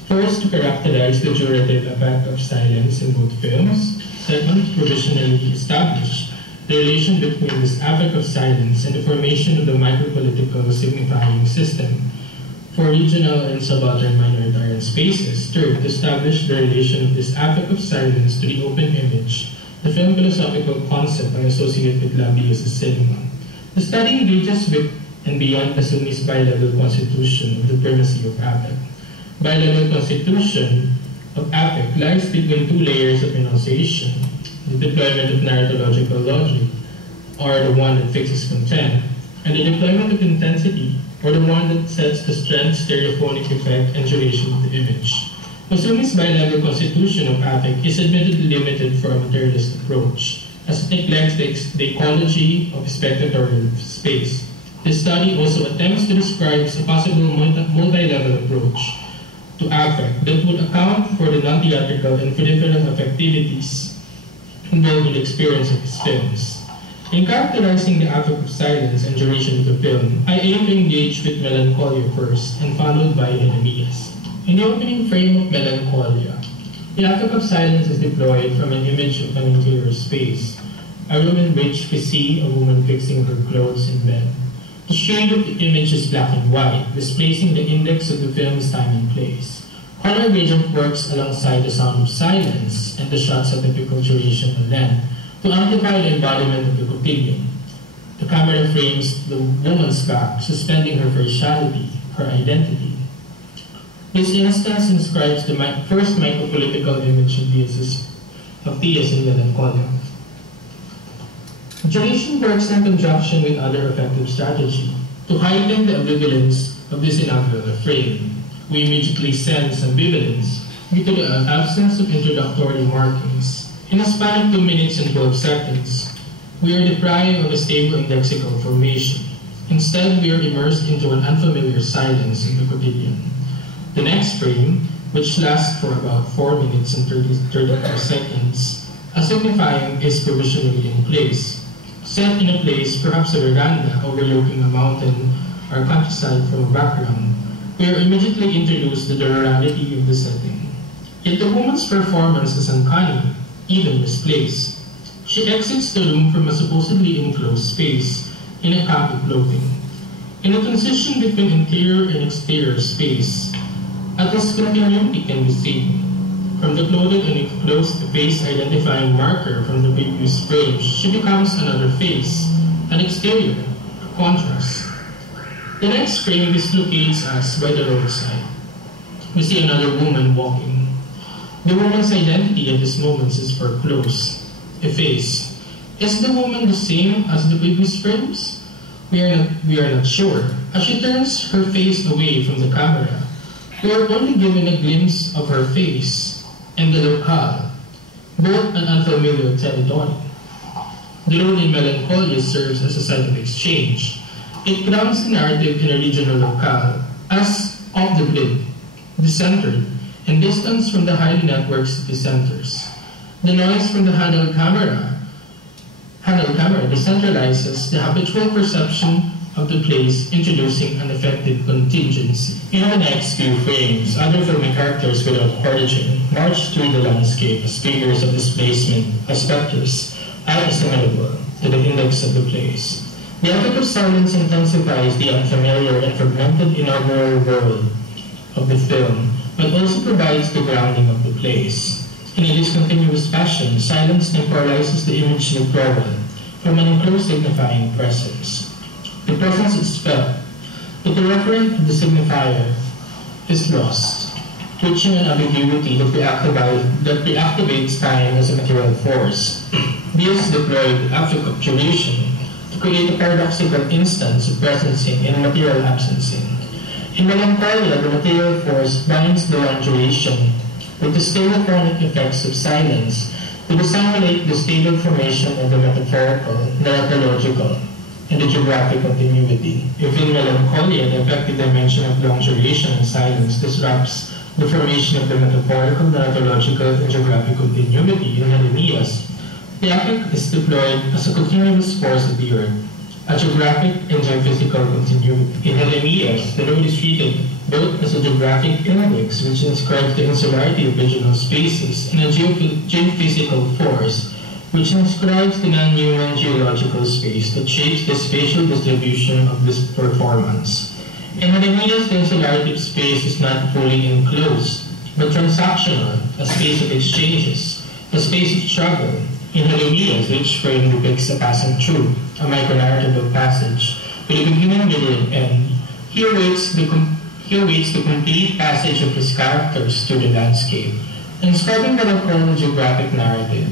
First, to characterize the durative effect of silence in both films. Second, to provisionally establish the relation between this affect of silence and the formation of the micropolitical signifying system for regional and subaltern minoritarian spaces. Third, to establish the relation of this affect of silence to the open image, the film philosophical concept I associate with Lampias' cinema. The study engages with and beyond Masumi's bi-level constitution of the primacy of affect. Bi-level constitution of affect lies between two layers of enunciation, the deployment of narratological logic, or the one that fixes content, and the deployment of intensity, or the one that sets the strength, stereophonic effect, and duration of the image. Masumi's bi-level constitution of affect is admittedly limited for a materialist approach, as it neglects the ecology of spectatorial space. This study also attempts to describe a possible multi-level approach to affect that would account for the non-theatrical and peripheral affectivities involved in the experience of his films. In characterizing the affect of silence and duration of the film, I aim to engage with melancholia first and followed by enemies. In the opening frame of Melancholia, the affect of silence is deployed from an image of an interior space, a room in which we see a woman fixing her clothes in bed. The shade of the image is black and white, displacing the index of the film's time and place. Color gradient works alongside the sound of silence and the shots of typical duration and length to amplify the embodiment of the quotidian. The camera frames the woman's back, suspending her faciality, her identity. This instance inscribes the first micropolitical image of Thias in Melancholia. Duration works in conjunction with other effective strategy. To heighten the ambivalence of this inaugural frame, we immediately sense ambivalence due to the absence of introductory markings. In a span of 2 minutes and 12 seconds, we are deprived of a stable indexical formation. Instead, we are immersed into an unfamiliar silence in the quotidian. The next frame, which lasts for about 4 minutes and 32 seconds, signifying is provisionally in place. Set in a place, perhaps a veranda overlooking a mountain or countryside from a background, we are immediately introduced to the rurality of the setting. Yet the woman's performance is uncanny, even misplaced. She exits the room from a supposedly enclosed space in a khaki clothing. In a transition between interior and exterior space, a discontinuity can be seen. From the clothed and enclosed face identifying marker from the previous frame, she becomes another face, an exterior, a contrast. The next frame dislocates us by the roadside. We see another woman walking. The woman's identity at this moment is foreclosed, a face. Is the woman the same as the previous frames? We are not sure. As she turns her face away from the camera, we are only given a glimpse of her face and the locale, both an unfamiliar territory. The road in Melancholia serves as a site of exchange. It grounds the narrative in a regional locale as off the grid, decentered, and distanced from the highly networked city centers. The noise from the handheld camera decentralizes the habitual perception of the place, introducing an effective contingency. In the next few frames, other filmic characters without origin march through the landscape as figures of displacement, as specters, unassimilable to the index of the place. The effect of silence intensifies the unfamiliar and fragmented inaugural world of the film, but also provides the grounding of the place. In a discontinuous fashion, silence temporalizes the image withdrawal from an enclosed signifying presence. The presence is felt, but the referent of the signifier is lost, reaching an ambiguity that reactivates time as a material force. This deployed after capturation to create a paradoxical instance of presencing and material absencing. In Melancholia, the material force binds the long duration with the stereophonic effects of silence to dissimulate the stable formation of the metaphorical, narratological, and the geographic continuity. If in Melancholia, the effective dimension of long duration and silence disrupts the formation of the metaphorical, narratological, and geographic continuity in Jeremias, the affect is deployed as a continuous force of the earth, a geographic and geophysical continuity. In Jeremias, the road is treated both as a geographic index, which inscribes the insularity of regional spaces, and a geophysical force, which inscribes the non-human geological space that shapes the spatial distribution of this performance. In Jeremias, the insularity of space is not fully enclosed, but transactional, a space of exchanges, a space of struggle. In Jeremias, each frame depicts a passing through, a micronarrative of passage, with a beginning, middle, and end. He awaits the complete passage of his characters through the landscape, inscribing the local geographic narrative.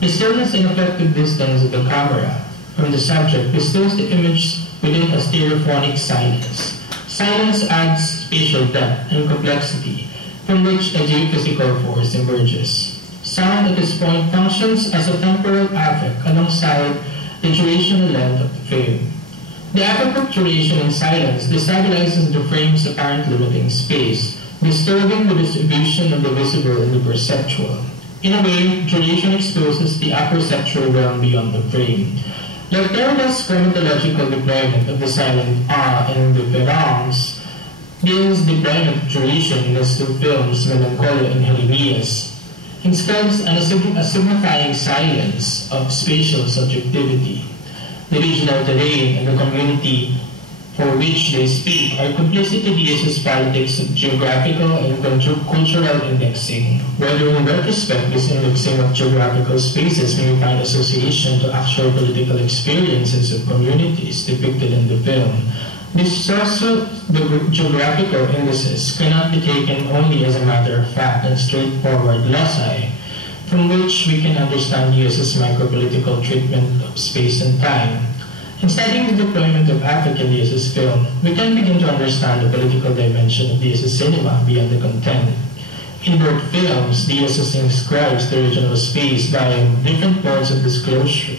The stillness and effective distance of the camera from the subject distills the image within a stereophonic silence. Silence adds spatial depth and complexity, from which a geophysical force emerges. Sound at this point functions as a temporal affect alongside the durational length of the frame. The affect of duration and silence destabilizes the frame's apparent limiting space, disturbing the distribution of the visible and the perceptual. In a way, duration exposes the apperceptual realm beyond the frame. Like Derrida's chromatological deployment of the silent and the différance, Gill's deployment of duration in his two films, Melancholia and Jeremias, inscribes a signifying silence of spatial subjectivity. The regional terrain and the community for which they speak are complicit in the uses politics of geographical and cultural indexing. Whether in retrospect this indexing of geographical spaces may find association to actual political experiences of communities depicted in the film, this also the geographical indices cannot be taken only as a matter of fact and straightforward loci, from which we can understand US's micropolitical treatment of space and time. In studying the deployment of Africa in the US's film, we can begin to understand the political dimension of the US's cinema beyond the content. In both films, the USS inscribes the regional space by different modes of disclosure.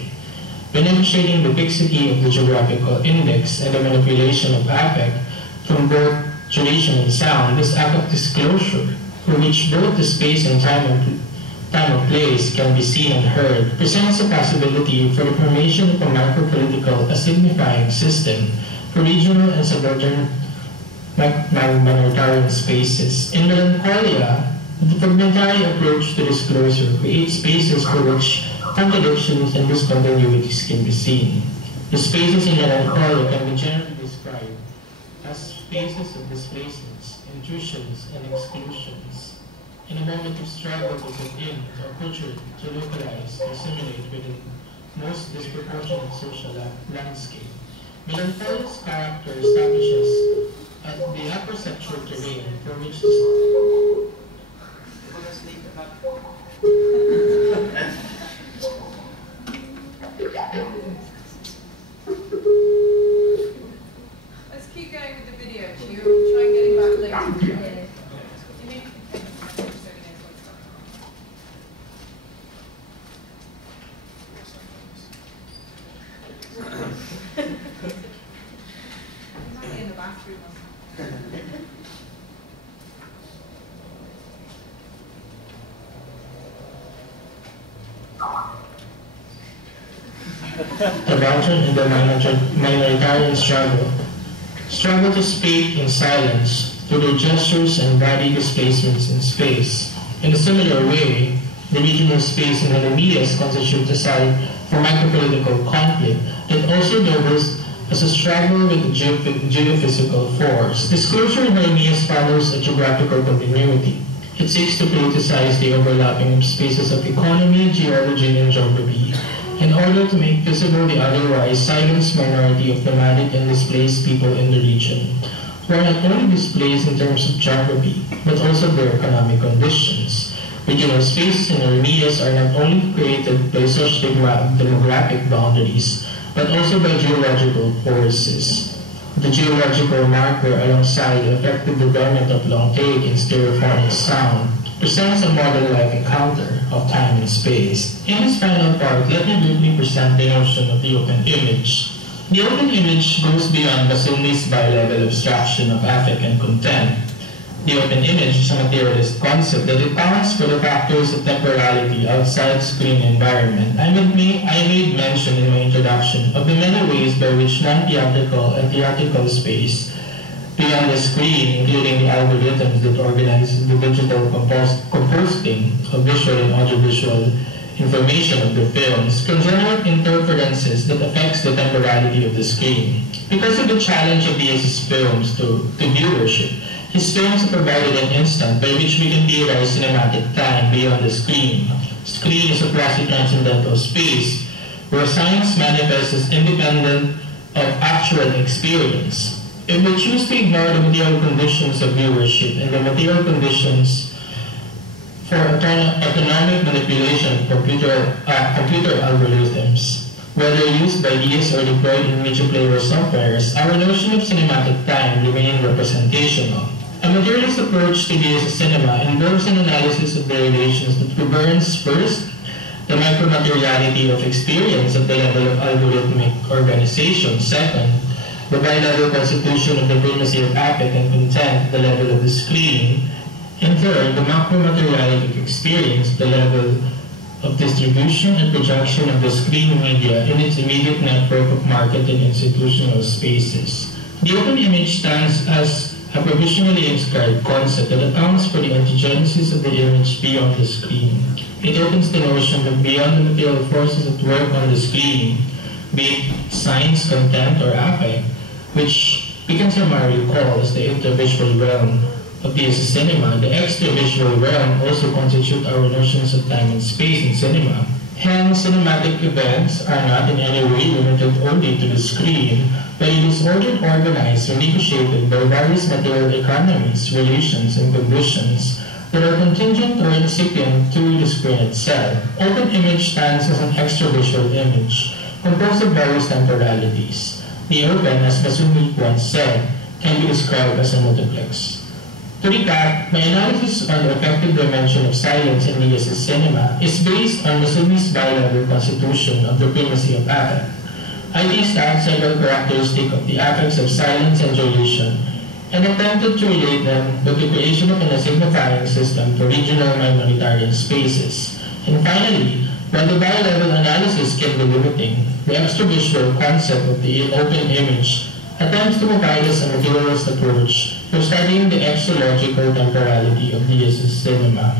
When negotiating the fixity of the geographical index and the manipulation of affect from both duration and sound, this act of disclosure, for which both the space and time of place can be seen and heard, presents a possibility for the formation of a micropolitical signifying system for regional and subaltern minoritarian spaces. In Melancholia, the fragmentary approach to disclosure creates spaces for which contradictions and discontinuities can be seen. The spaces in Melancholia can be generally described as spaces of displacements, intrusions, and exclusions. In a moment of struggle to put in, or portrait, to localize, to assimilate within most disproportionate social landscape, Melancholia's character establishes the apperceptual terrain for which Let's keep going with the video. You'll try and get him back later. In the bathroom or something. the doctrine in the minoritarian struggle to speak in silence through their gestures and body displacements in space. In a similar way, the regional space in Hellenias constitutes a site for micropolitical conflict that also doubles as a struggle with the geophysical force. Disclosure in Hellenias follows a geographical continuity. It seeks to politicize the overlapping of spaces of economy, geology, and geography in order to make visible the otherwise silenced minority of nomadic and displaced people in the region, who are not only displaced in terms of geography, but also their economic conditions. Regional spaces in Hellenias are not only created by such demographic boundaries, but also by geological forces. The geological marker alongside the effective development of long take and stereophonic sound presents a model-like encounter of time and space. In this final part, let me briefly present the notion of the open image. The open image goes beyond Basuni's bi-level abstraction of affect and content. The open image is a materialist concept that accounts for the factors of temporality outside screen environment. I made mention in my introduction of the many ways by which non-theatrical and theatrical space beyond the screen, including the algorithms that organize the digital composting of visual and audiovisual information of the films, can generate interferences that affects the temporality of the screen. Because of the challenge of these films to viewership, his films have provided an instant by which we can theorize cinematic time beyond the screen. Screen is a quasi-transcendental space where science manifests as independent of actual experience. If we choose to ignore the material conditions of viewership and the material conditions for autonomic manipulation of computer algorithms, whether used by these or deployed in media player softwares, our notion of cinematic time remains representational. A materialist approach to this cinema involves an analysis of the relations that governs first the micromateriality of experience at the level of algorithmic organization, second, the bi-level constitution of the primacy of affect and content at the level of the screen, and third, the macromateriality of experience at the level of distribution and projection of the screen media in its immediate network of market and institutional spaces. The open image stands as a provisionally inscribed concept that accounts for the antigenesis of the image beyond the screen. It opens the notion that beyond the material forces at work on the screen, be it science, content, or affect, which we can summarily call as the intervisual realm of the cinema, the extravisual realm also constitute our notions of time and space in cinema. Hence, cinematic events are not in any way limited only to the screen, but it is ordered, organized, or negotiated by various material economies, relations, and conditions that are contingent or incipient to the screen itself. Open image stands as an extravisual image, composed of various temporalities. The open, as Basuni once said, can be described as a multiplex. To recap, my analysis on the effective dimension of silence in Diaz's cinema is based on Mussolini's bi-level constitution of the primacy of affect. I teased out several characteristics of the affects of silence and duration, and attempted to relate them with the creation of a signifying system for regional minoritarian spaces. And finally, while the bi-level analysis can be limiting, the extravisual concept of the open image attempts to provide us a materialist approach for studying the extralogical temporality of Diaz's cinema.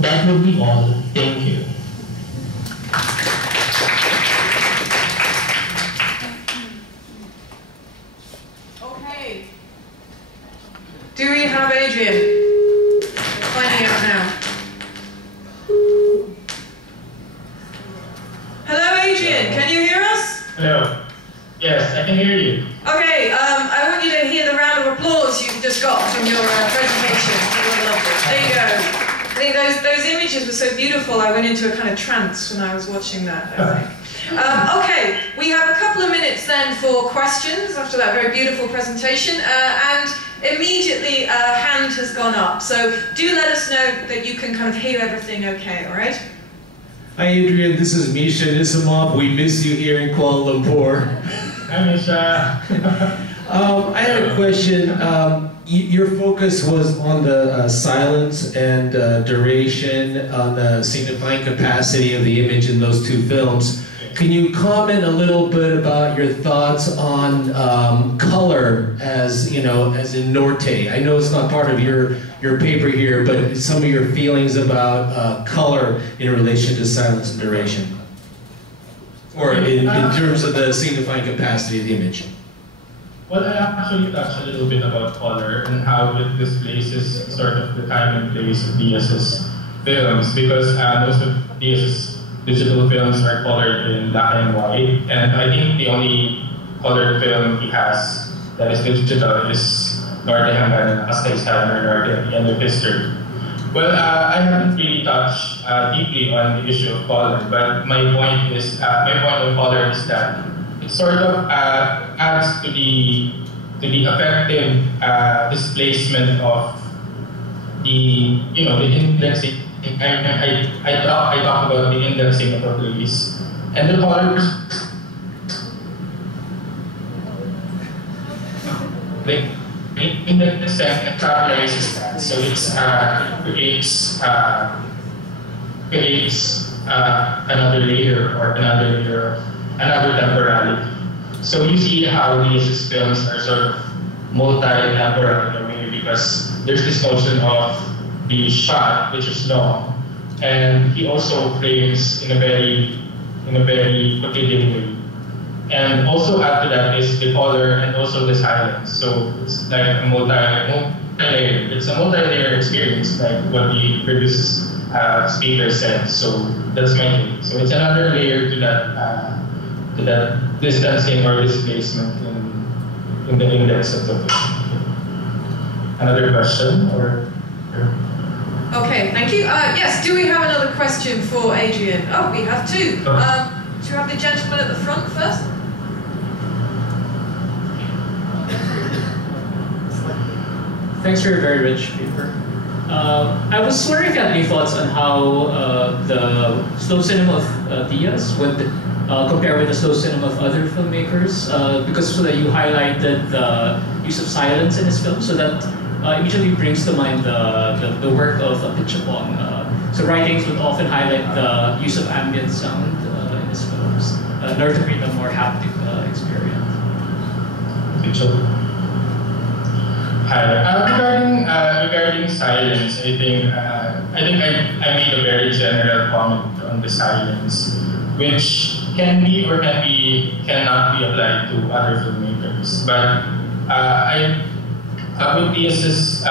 That would be all. Thank you. Okay. Do we have Adrian? We're finding out now. Hello, Adrian. Can you hear us? Hello. Yes, I can hear you. Okay, I want you to hear the round of applause you just got from your presentation. There you go. I think those images were so beautiful, I went into a kind of trance when I was watching that, I think. Okay, we have a couple of minutes then for questions after that very beautiful presentation, and immediately a hand has gone up, so do let us know that you can kind of hear everything okay, all right? Hi Adrian, this is Misha Nisimov. We miss you here in Kuala Lumpur. Hi Misha. I had a question. Your focus was on the silence and duration, on the signifying capacity of the image in those two films. Can you comment a little bit about your thoughts on color as, you know, as in Norte? I know it's not part of your paper here, but some of your feelings about color in relation to silence and duration, or in terms of the signifying capacity of the image. Well, I actually touched a little bit about color and how it displaces sort of the time and place of Diaz's films, because most of Diaz's digital films are colored in black and white, and I think the only colored film he has that is digital is Norte Hanggang Kasaysayan or Norte at the End of History. Well, I haven't really touched deeply on the issue of color, but my point on color is that it sort of adds to the effective displacement of the indexing. I talk about the indexing of a place, and the colors the indexing extrapolates that, so it creates another layer or another temporality. So you see how these films are sort of multi-temporal in a way, because there's this notion of the shot, which is long, and he also frames in a very quotidian way. And also add to that is the color and also the silence. So it's like a multi-layer. It's a multi-layer experience, like what the previous speaker said. So that's my thing. So it's another layer to that distancing or displacement in the index of the film. Another question or? Okay, thank you. Yes, do we have another question for Adrian? Oh, we have two. Do you have the gentleman at the front first? Thanks for your very rich paper. I was wondering if you had any thoughts on how the slow cinema of Diaz would compare with the slow cinema of other filmmakers, because so that you highlighted the use of silence in his film, so that immediately brings to mind the work of Pitchapong. So writings would often highlight the use of ambient sound in his films in order to create a more haptic experience. Hi. Regarding silence, I think I made a very general comment on the silence, which can be or cannot be applied to other filmmakers. But with Diaz's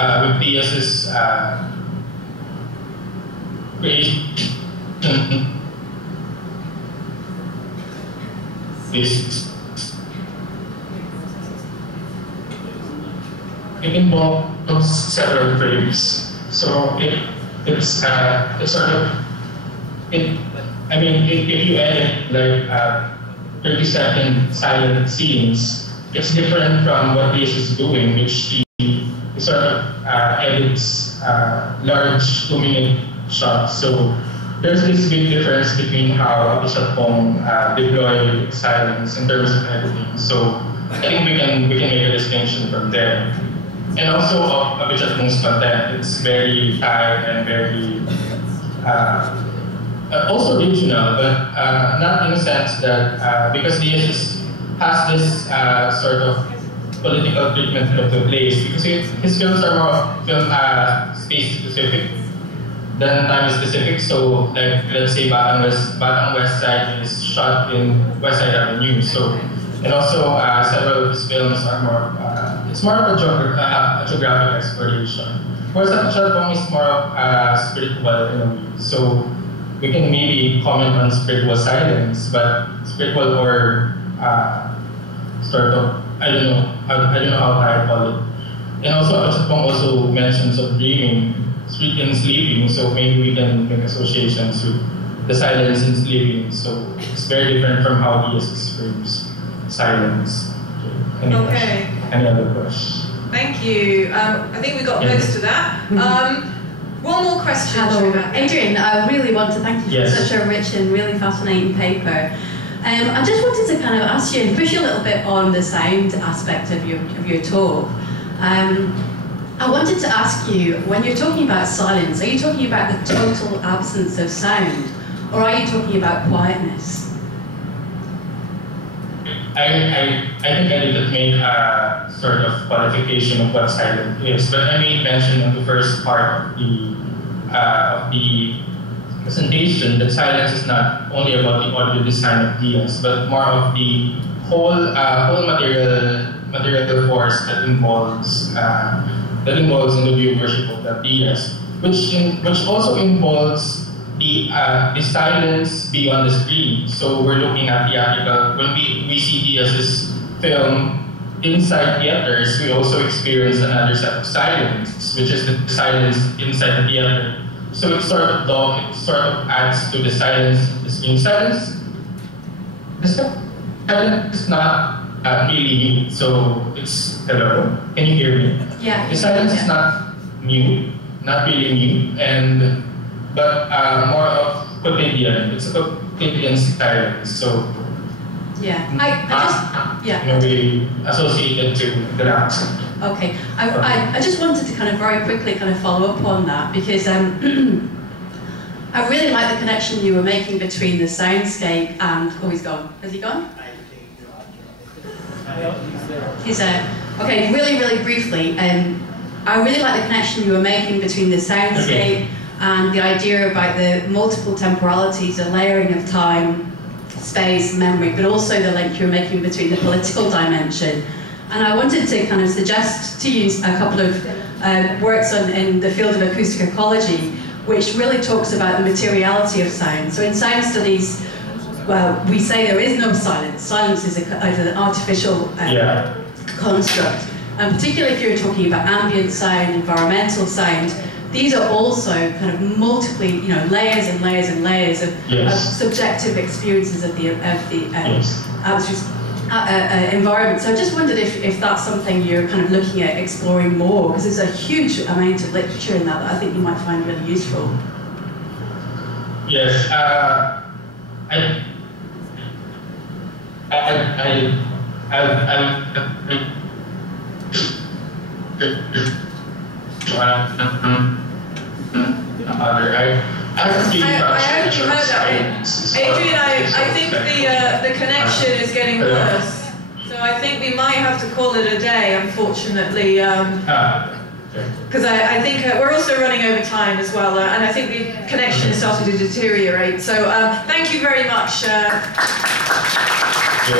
creation, it involves several frames. So it's sort of I mean, if you edit like 30-second silent scenes, it's different from what Diaz is doing, which he sort of edits large 2-minute shots. So there's this big difference between how Promkhuntong deploy silence in terms of editing. So I think we can make a distinction from there. And also Promkhuntong's content, it's very tight and very also regional, but not in a sense that because DS has this sort of political treatment of the place, because his films are more film space specific than time specific. So like let's say Batang West Side is shot in West Side Avenue. So and also several of his films are more it's more of a geographic exploration. Whereas Promkhuntong is more of spiritual in a way. So we can maybe comment on spiritual silence, but spiritual or sort of I don't know how I call it. And also Promkhuntong also mentions of dreaming, sleep and sleeping, so maybe we can make associations with the silence and sleeping. So it's very different from how DS frames silence. Any other questions? Thank you. I think we got most of that. One more question. Hello, Adrian. I really want to thank you for such a rich and really fascinating paper. I just wanted to kind of ask you and push you a little bit on the sound aspect of your talk. I wanted to ask you, when you're talking about silence, are you talking about the total absence of sound, or are you talking about quietness? I think I didn't make a sort of qualification of what silence is, but I made mention in the first part of the presentation that silence is not only about the audio design of DS, but more of the whole material force that involves in the viewership of that DS, which also involves the silence beyond the screen. So we're looking at theatrical, when we see DS's film inside theaters, we also experience another set of silence, which is the silence inside the theater. So it sort of adds to the silence of the screen. Silence is not really mute. So it's, hello, can you hear me? Yeah. The silence is not mute, not really mute, but more of quotidian. It's a quotidian silence. So maybe associated to the dance. Okay, I just wanted to kind of very quickly kind of follow up on that, because I really like the connection you were making between the soundscape and, oh, he's gone. Has he gone? He's okay, really briefly, I really like the connection you were making between the soundscape and the idea about the multiple temporalities, the layering of time, space, memory, but also the link you were making between the political dimension. And I wanted to kind of suggest to you a couple of works in the field of acoustic ecology, which really talks about the materiality of sound. So in sound studies, well, we say there is no silence. Silence is an artificial construct. And particularly if you're talking about ambient sound, environmental sound, these are also kind of multiply, layers and layers and layers of subjective experiences of the environment. So I just wondered if that's something you're kind of looking at exploring more, because there's a huge amount of literature in that I think you might find really useful. Yes, Adrian, I think the connection is getting worse. So I think we might have to call it a day, unfortunately. Because I think we're also running over time as well, and I think the connection is starting to deteriorate. So thank you very much for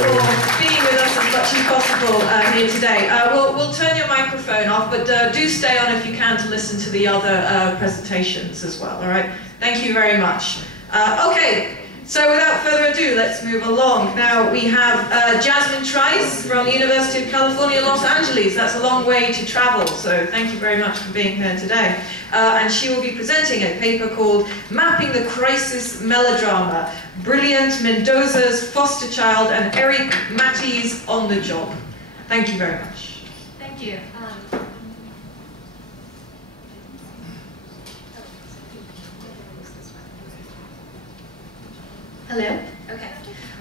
being with us as much as possible here today. We'll turn your microphone off, but do stay on if you can to listen to the other presentations as well, all right? Thank you very much. Okay, so without further ado, let's move along. Now we have Jasmine Trice from the University of California, Los Angeles. That's a long way to travel, so thank you very much for being here today. And she will be presenting a paper called Mapping the Crisis Melodrama, Brilliant Mendoza's Foster Child and Eric Matty's On the Job. Thank you very much. Thank you. Hello? Okay.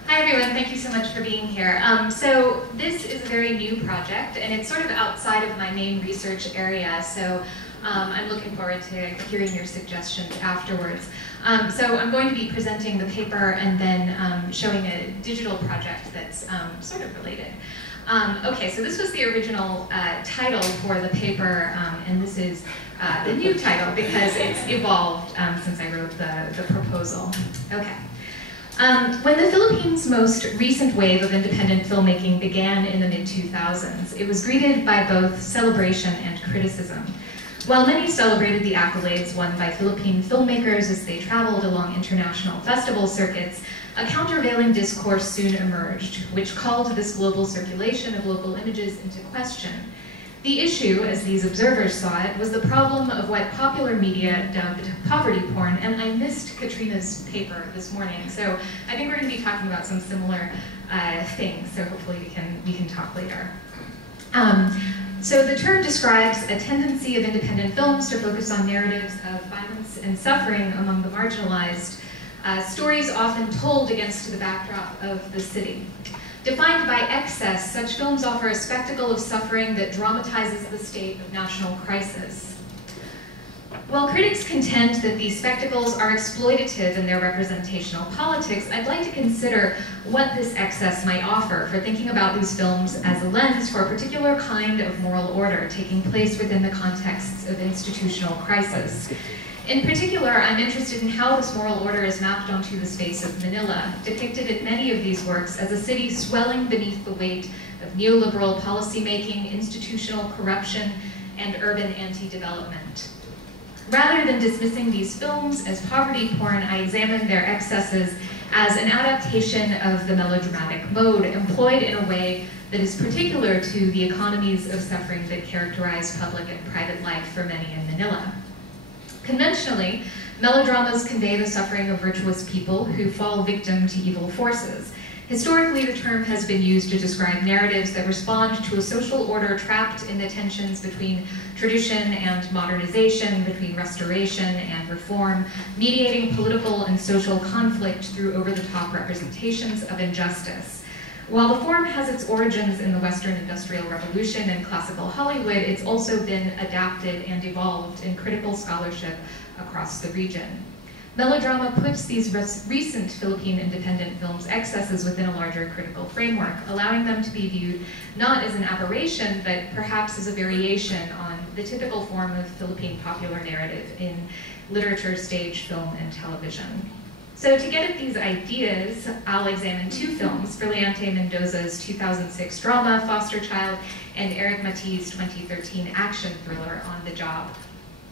Hi everyone, thank you so much for being here. So this is a very new project and it's sort of outside of my main research area, so I'm looking forward to hearing your suggestions afterwards. So I'm going to be presenting the paper and then showing a digital project that's sort of related. Okay, so this was the original title for the paper, and this is the new title because it's evolved since I wrote the proposal. Okay. When the Philippines' most recent wave of independent filmmaking began in the mid-2000s, it was greeted by both celebration and criticism. While many celebrated the accolades won by Philippine filmmakers as they traveled along international festival circuits, a countervailing discourse soon emerged, which called this global circulation of local images into question. The issue, as these observers saw it, was the problem of what popular media dubbed poverty porn, and I missed Katrina's paper this morning, so I think we're going to be talking about some similar things, so hopefully we can talk later. So the term describes a tendency of independent films to focus on narratives of violence and suffering among the marginalized, stories often told against the backdrop of the city. Defined by excess, such films offer a spectacle of suffering that dramatizes the state of national crisis. While critics contend that these spectacles are exploitative in their representational politics, I'd like to consider what this excess might offer for thinking about these films as a lens for a particular kind of moral order taking place within the contexts of institutional crisis. In particular, I'm interested in how this moral order is mapped onto the space of Manila, depicted in many of these works as a city swelling beneath the weight of neoliberal policymaking, institutional corruption, and urban anti-development. Rather than dismissing these films as poverty porn, I examine their excesses as an adaptation of the melodramatic mode employed in a way that is particular to the economies of suffering that characterize public and private life for many in Manila. Conventionally, melodramas convey the suffering of virtuous people who fall victim to evil forces. Historically, the term has been used to describe narratives that respond to a social order trapped in the tensions between tradition and modernization, between restoration and reform, mediating political and social conflict through over-the-top representations of injustice. While the form has its origins in the Western Industrial Revolution and classical Hollywood, it's also been adapted and evolved in critical scholarship across the region. Melodrama puts these recent Philippine independent films' excesses within a larger critical framework, allowing them to be viewed not as an aberration, but perhaps as a variation on the typical form of Philippine popular narrative in literature, stage, film, and television. So to get at these ideas, I'll examine two films, Brillante Mendoza's 2006 drama, Foster Child, and Eric Mathi's 2013 action thriller, On the Job.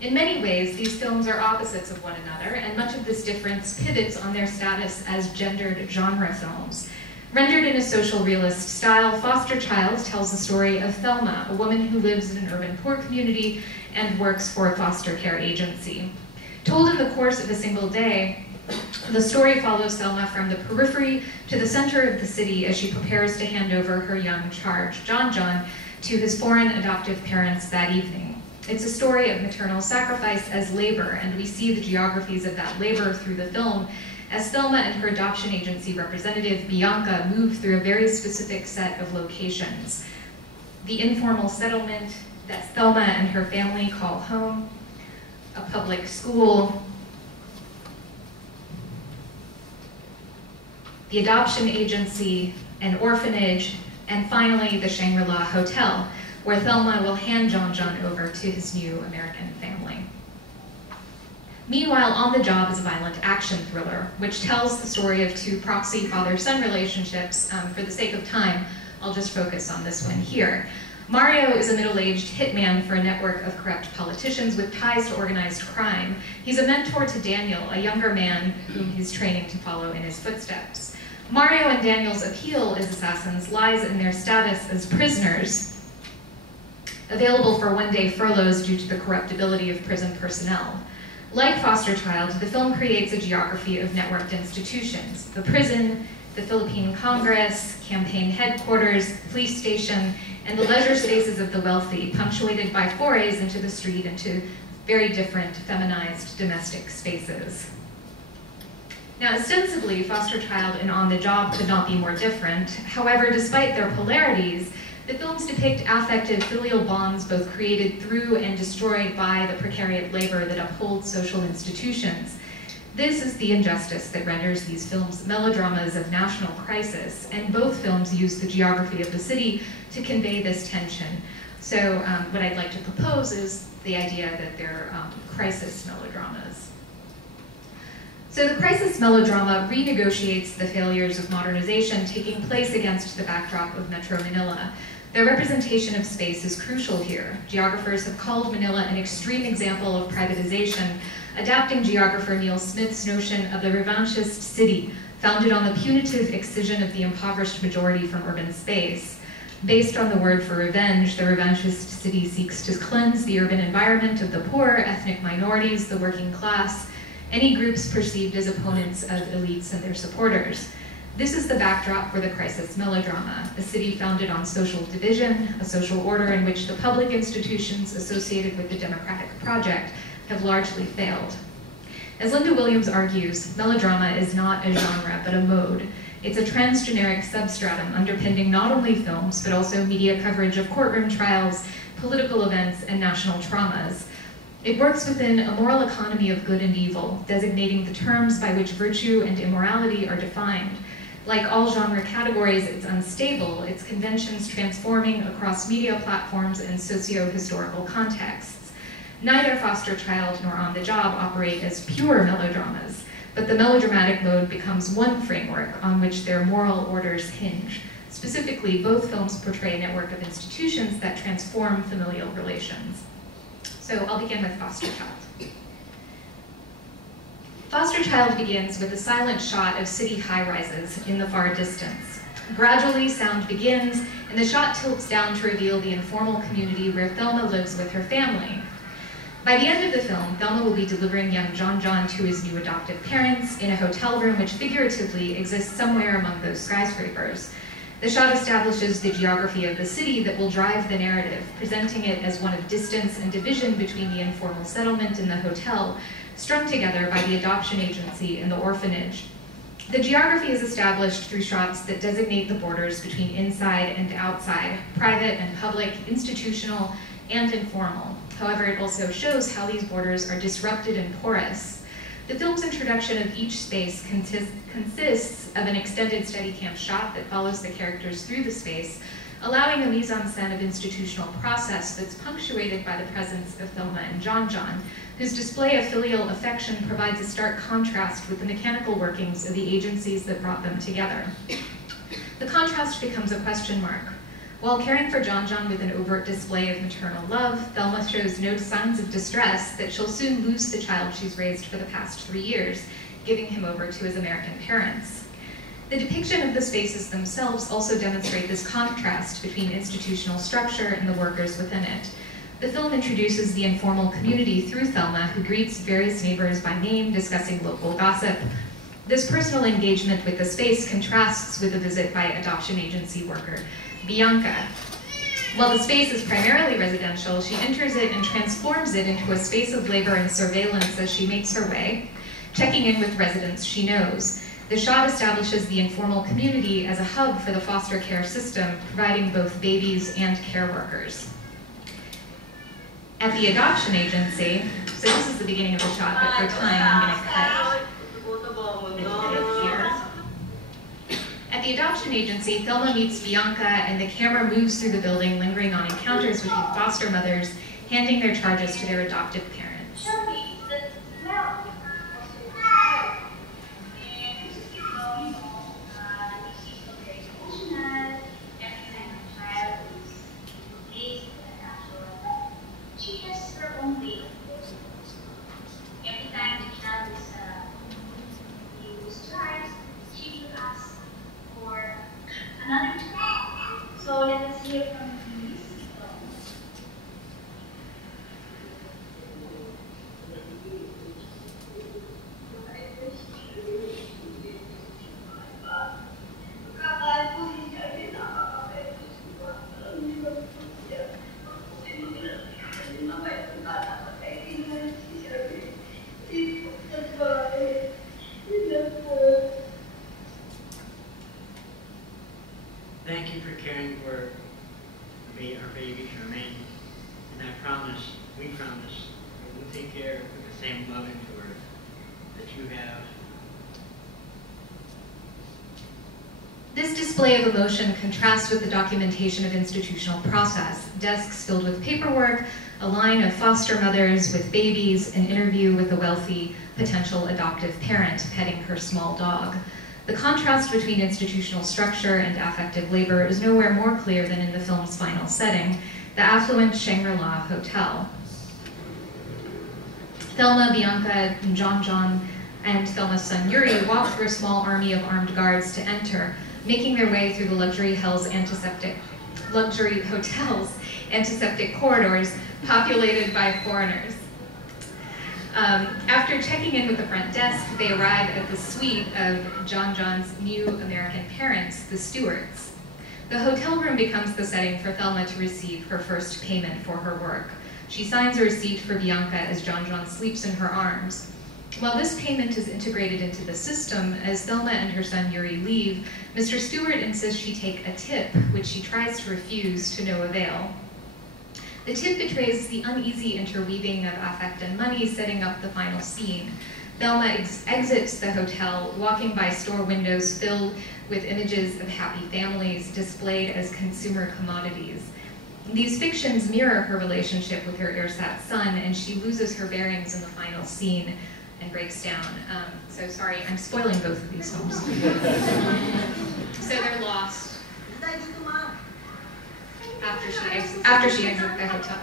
In many ways, these films are opposites of one another, and much of this difference pivots on their status as gendered genre films. Rendered in a social realist style, Foster Child tells the story of Thelma, a woman who lives in an urban poor community and works for a foster care agency. Told in the course of a single day, the story follows Thelma from the periphery to the center of the city as she prepares to hand over her young charge, John, to his foreign adoptive parents that evening. It's a story of maternal sacrifice as labor, and we see the geographies of that labor through the film as Thelma and her adoption agency representative, Bianca, move through a very specific set of locations. The informal settlement that Thelma and her family call home, a public school, the adoption agency, an orphanage, and finally the Shangri-La Hotel, where Thelma will hand John over to his new American family. Meanwhile, On the Job is a violent action thriller, which tells the story of two proxy father-son relationships. For the sake of time, I'll just focus on this one here. Mario is a middle-aged hitman for a network of corrupt politicians with ties to organized crime. He's a mentor to Daniel, a younger man whom he's training to follow in his footsteps. Mario and Daniel's appeal as assassins lies in their status as prisoners, available for one-day furloughs due to the corruptibility of prison personnel. Like Foster Child, the film creates a geography of networked institutions: the prison, the Philippine Congress, campaign headquarters, police station, and the leisure spaces of the wealthy, punctuated by forays into the street into very different feminized domestic spaces. Now, ostensibly, Foster Child and On the Job could not be more different. However, despite their polarities, the films depict affective filial bonds both created through and destroyed by the precariat labor that upholds social institutions. This is the injustice that renders these films melodramas of national crisis, and both films use the geography of the city to convey this tension. So what I'd like to propose is the idea that they're crisis melodramas. So the crisis melodrama renegotiates the failures of modernization taking place against the backdrop of Metro Manila. Their representation of space is crucial here. Geographers have called Manila an extreme example of privatization, adapting geographer Neil Smith's notion of the revanchist city, founded on the punitive excision of the impoverished majority from urban space. Based on the word for revenge, the revanchist city seeks to cleanse the urban environment of the poor, ethnic minorities, the working class, any groups perceived as opponents of elites and their supporters. This is the backdrop for the crisis melodrama, a city founded on social division, a social order in which the public institutions associated with the democratic project have largely failed. As Linda Williams argues, melodrama is not a genre, but a mode. It's a transgeneric substratum underpinning not only films, but also media coverage of courtroom trials, political events, and national traumas. It works within a moral economy of good and evil, designating the terms by which virtue and immorality are defined. Like all genre categories, it's unstable, its conventions transforming across media platforms and socio-historical contexts. Neither Foster Child nor On the Job operate as pure melodramas, but the melodramatic mode becomes one framework on which their moral orders hinge. Specifically, both films portray a network of institutions that transform familial relations. So I'll begin with Foster Child. Foster Child begins with a silent shot of city high-rises in the far distance. Gradually, sound begins, and the shot tilts down to reveal the informal community where Thelma lives with her family. By the end of the film, Thelma will be delivering young John John to his new adoptive parents in a hotel room which figuratively exists somewhere among those skyscrapers. The shot establishes the geography of the city that will drive the narrative, presenting it as one of distance and division between the informal settlement and the hotel, strung together by the adoption agency and the orphanage. The geography is established through shots that designate the borders between inside and outside, private and public, institutional and informal. However, it also shows how these borders are disrupted and porous. The film's introduction of each space consists of an extended Steadicam shot that follows the characters through the space, allowing a mise-en-scène of institutional process that's punctuated by the presence of Thelma and John John, whose display of filial affection provides a stark contrast with the mechanical workings of the agencies that brought them together. The contrast becomes a question mark. While caring for John John with an overt display of maternal love, Thelma shows no signs of distress that she'll soon lose the child she's raised for the past 3 years, giving him over to his American parents. The depiction of the spaces themselves also demonstrate this contrast between institutional structure and the workers within it. The film introduces the informal community through Thelma, who greets various neighbors by name, discussing local gossip. This personal engagement with the space contrasts with a visit by adoption agency worker Bianca. While the space is primarily residential, she enters it and transforms it into a space of labor and surveillance as she makes her way, checking in with residents she knows. The shot establishes the informal community as a hub for the foster care system, providing both babies and care workers. At the adoption agency, so this is the beginning of the shot, but for time I'm going to cut it here. At the adoption agency, Thelma meets Bianca and the camera moves through the building, lingering on encounters between foster mothers, handing their charges to their adoptive parents. Every time the child is used Trice, she will ask for another child. So let us hear from Trice. our baby Charmaine, and we promise that we'll take care of the same love into her that you have. This display of emotion contrasts with the documentation of institutional process. Desks filled with paperwork, a line of foster mothers with babies, an interview with a wealthy potential adoptive parent petting her small dog. The contrast between institutional structure and affective labor is nowhere more clear than in the film's final setting, the affluent Shangri-La Hotel. Thelma, Bianca, and John and Thelma's son Yuri walk through a small army of armed guards to enter, making their way through the luxury hotels' antiseptic corridors populated by foreigners. After checking in with the front desk, they arrive at the suite of John's new American parents, the Stewarts. The hotel room becomes the setting for Thelma to receive her first payment for her work. She signs a receipt for Bianca as John sleeps in her arms. While this payment is integrated into the system, as Thelma and her son Yuri leave, Mr. Stewart insists she take a tip, which she tries to refuse to no avail. The tip betrays the uneasy interweaving of affect and money, setting up the final scene. Thelma exits the hotel, walking by store windows filled with images of happy families displayed as consumer commodities. These fictions mirror her relationship with her ersatz son, and she loses her bearings in the final scene and breaks down. So sorry, I'm spoiling both of these films. So they're lost after she exits the hotel.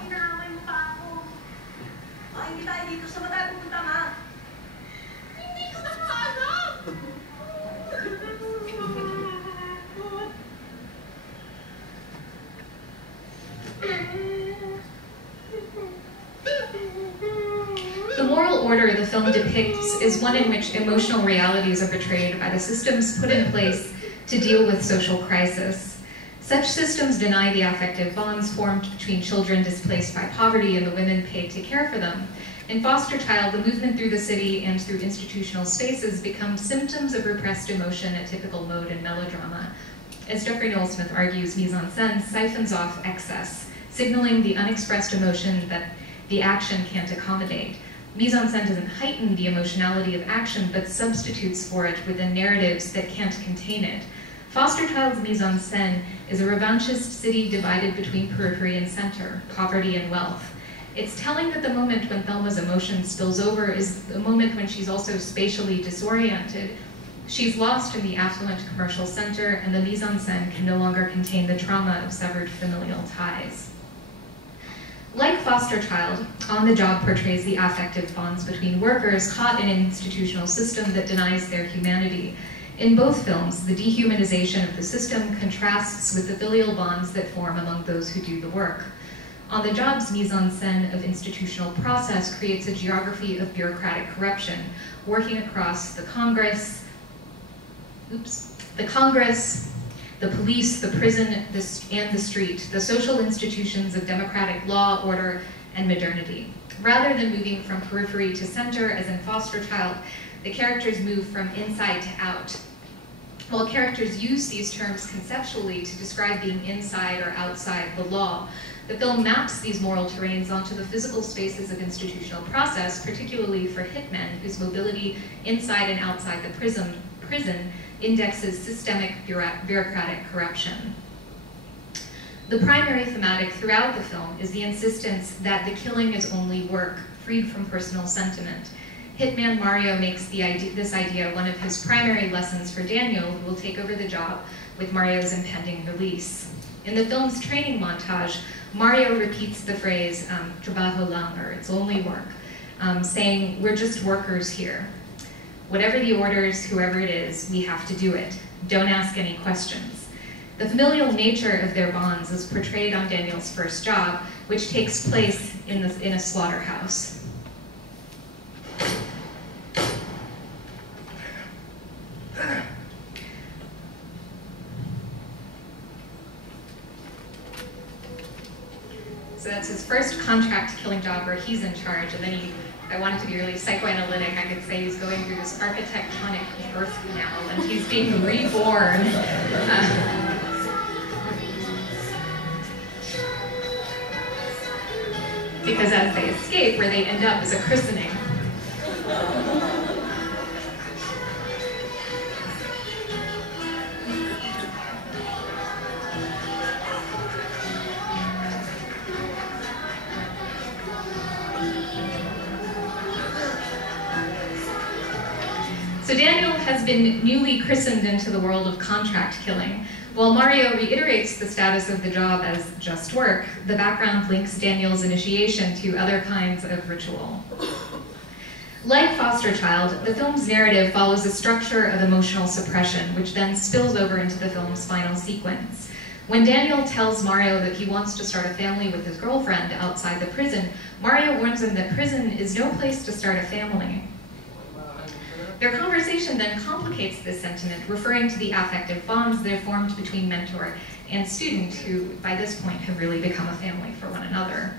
The moral order the film depicts is one in which emotional realities are portrayed by the systems put in place to deal with social crisis. Such systems deny the affective bonds formed between children displaced by poverty and the women paid to care for them. In Foster Child, the movement through the city and through institutional spaces becomes symptoms of repressed emotion, a typical mode in melodrama. As Jeffrey Noel Smith argues, mise-en-scène siphons off excess, signaling the unexpressed emotion that the action can't accommodate. Mise-en-scène doesn't heighten the emotionality of action, but substitutes for it within narratives that can't contain it. Foster Child's mise-en-scène is a revanchist city divided between periphery and center, poverty and wealth. It's telling that the moment when Thelma's emotion spills over is the moment when she's also spatially disoriented. She's lost in the affluent commercial center, and the mise-en-scène can no longer contain the trauma of severed familial ties. Like Foster Child, On the Job portrays the affective bonds between workers caught in an institutional system that denies their humanity. In both films, the dehumanization of the system contrasts with the filial bonds that form among those who do the work. On the Job's mise-en-scène of institutional process creates a geography of bureaucratic corruption, working across the Congress, the police, the prison, and the street, the social institutions of democratic law, order, and modernity. Rather than moving from periphery to center, as in Foster Child, the characters move from inside to out. While characters use these terms conceptually to describe being inside or outside the law, the film maps these moral terrains onto the physical spaces of institutional process, particularly for hitmen, whose mobility inside and outside the prison indexes systemic bureaucratic corruption. The primary thematic throughout the film is the insistence that the killing is only work, freed from personal sentiment. Hitman Mario makes this idea one of his primary lessons for Daniel, who will take over the job with Mario's impending release. In the film's training montage, Mario repeats the phrase, trabajo lang, or it's only work, saying, we're just workers here. Whatever the orders, whoever it is, we have to do it. Don't ask any questions. The familial nature of their bonds is portrayed on Daniel's first job, which takes place in a slaughterhouse. So that's his first contract killing job where he's in charge, and then if I wanted to be really psychoanalytic, I could say he's going through this architectonic birth canal and he's being reborn. because as they escape, where they end up is a christening. So Daniel has been newly christened into the world of contract killing. While Mario reiterates the status of the job as just work, the background links Daniel's initiation to other kinds of ritual. Like Foster Child, the film's narrative follows a structure of emotional suppression, which then spills over into the film's final sequence. When Daniel tells Mario that he wants to start a family with his girlfriend outside the prison, Mario warns him that prison is no place to start a family. Their conversation then complicates this sentiment, referring to the affective bonds that are formed between mentor and student, who by this point have really become a family for one another.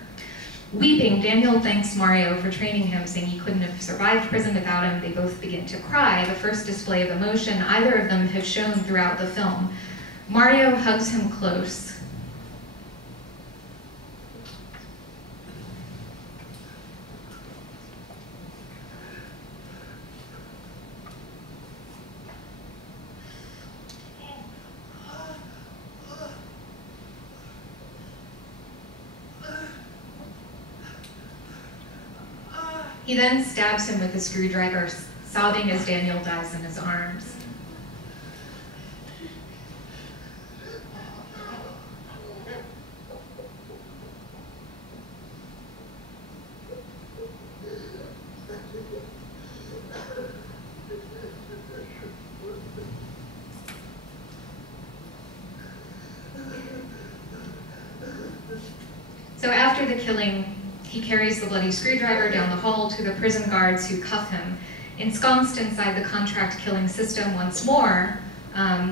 Weeping, Daniel thanks Mario for training him, saying he couldn't have survived prison without him. They both begin to cry, the first display of emotion either of them have shown throughout the film. Mario hugs him close. He then stabs him with a screwdriver, sobbing as Daniel dies in his arms. So after the killing, he carries the bloody screwdriver down the hall to the prison guards who cuff him. Ensconced inside the contract killing system once more,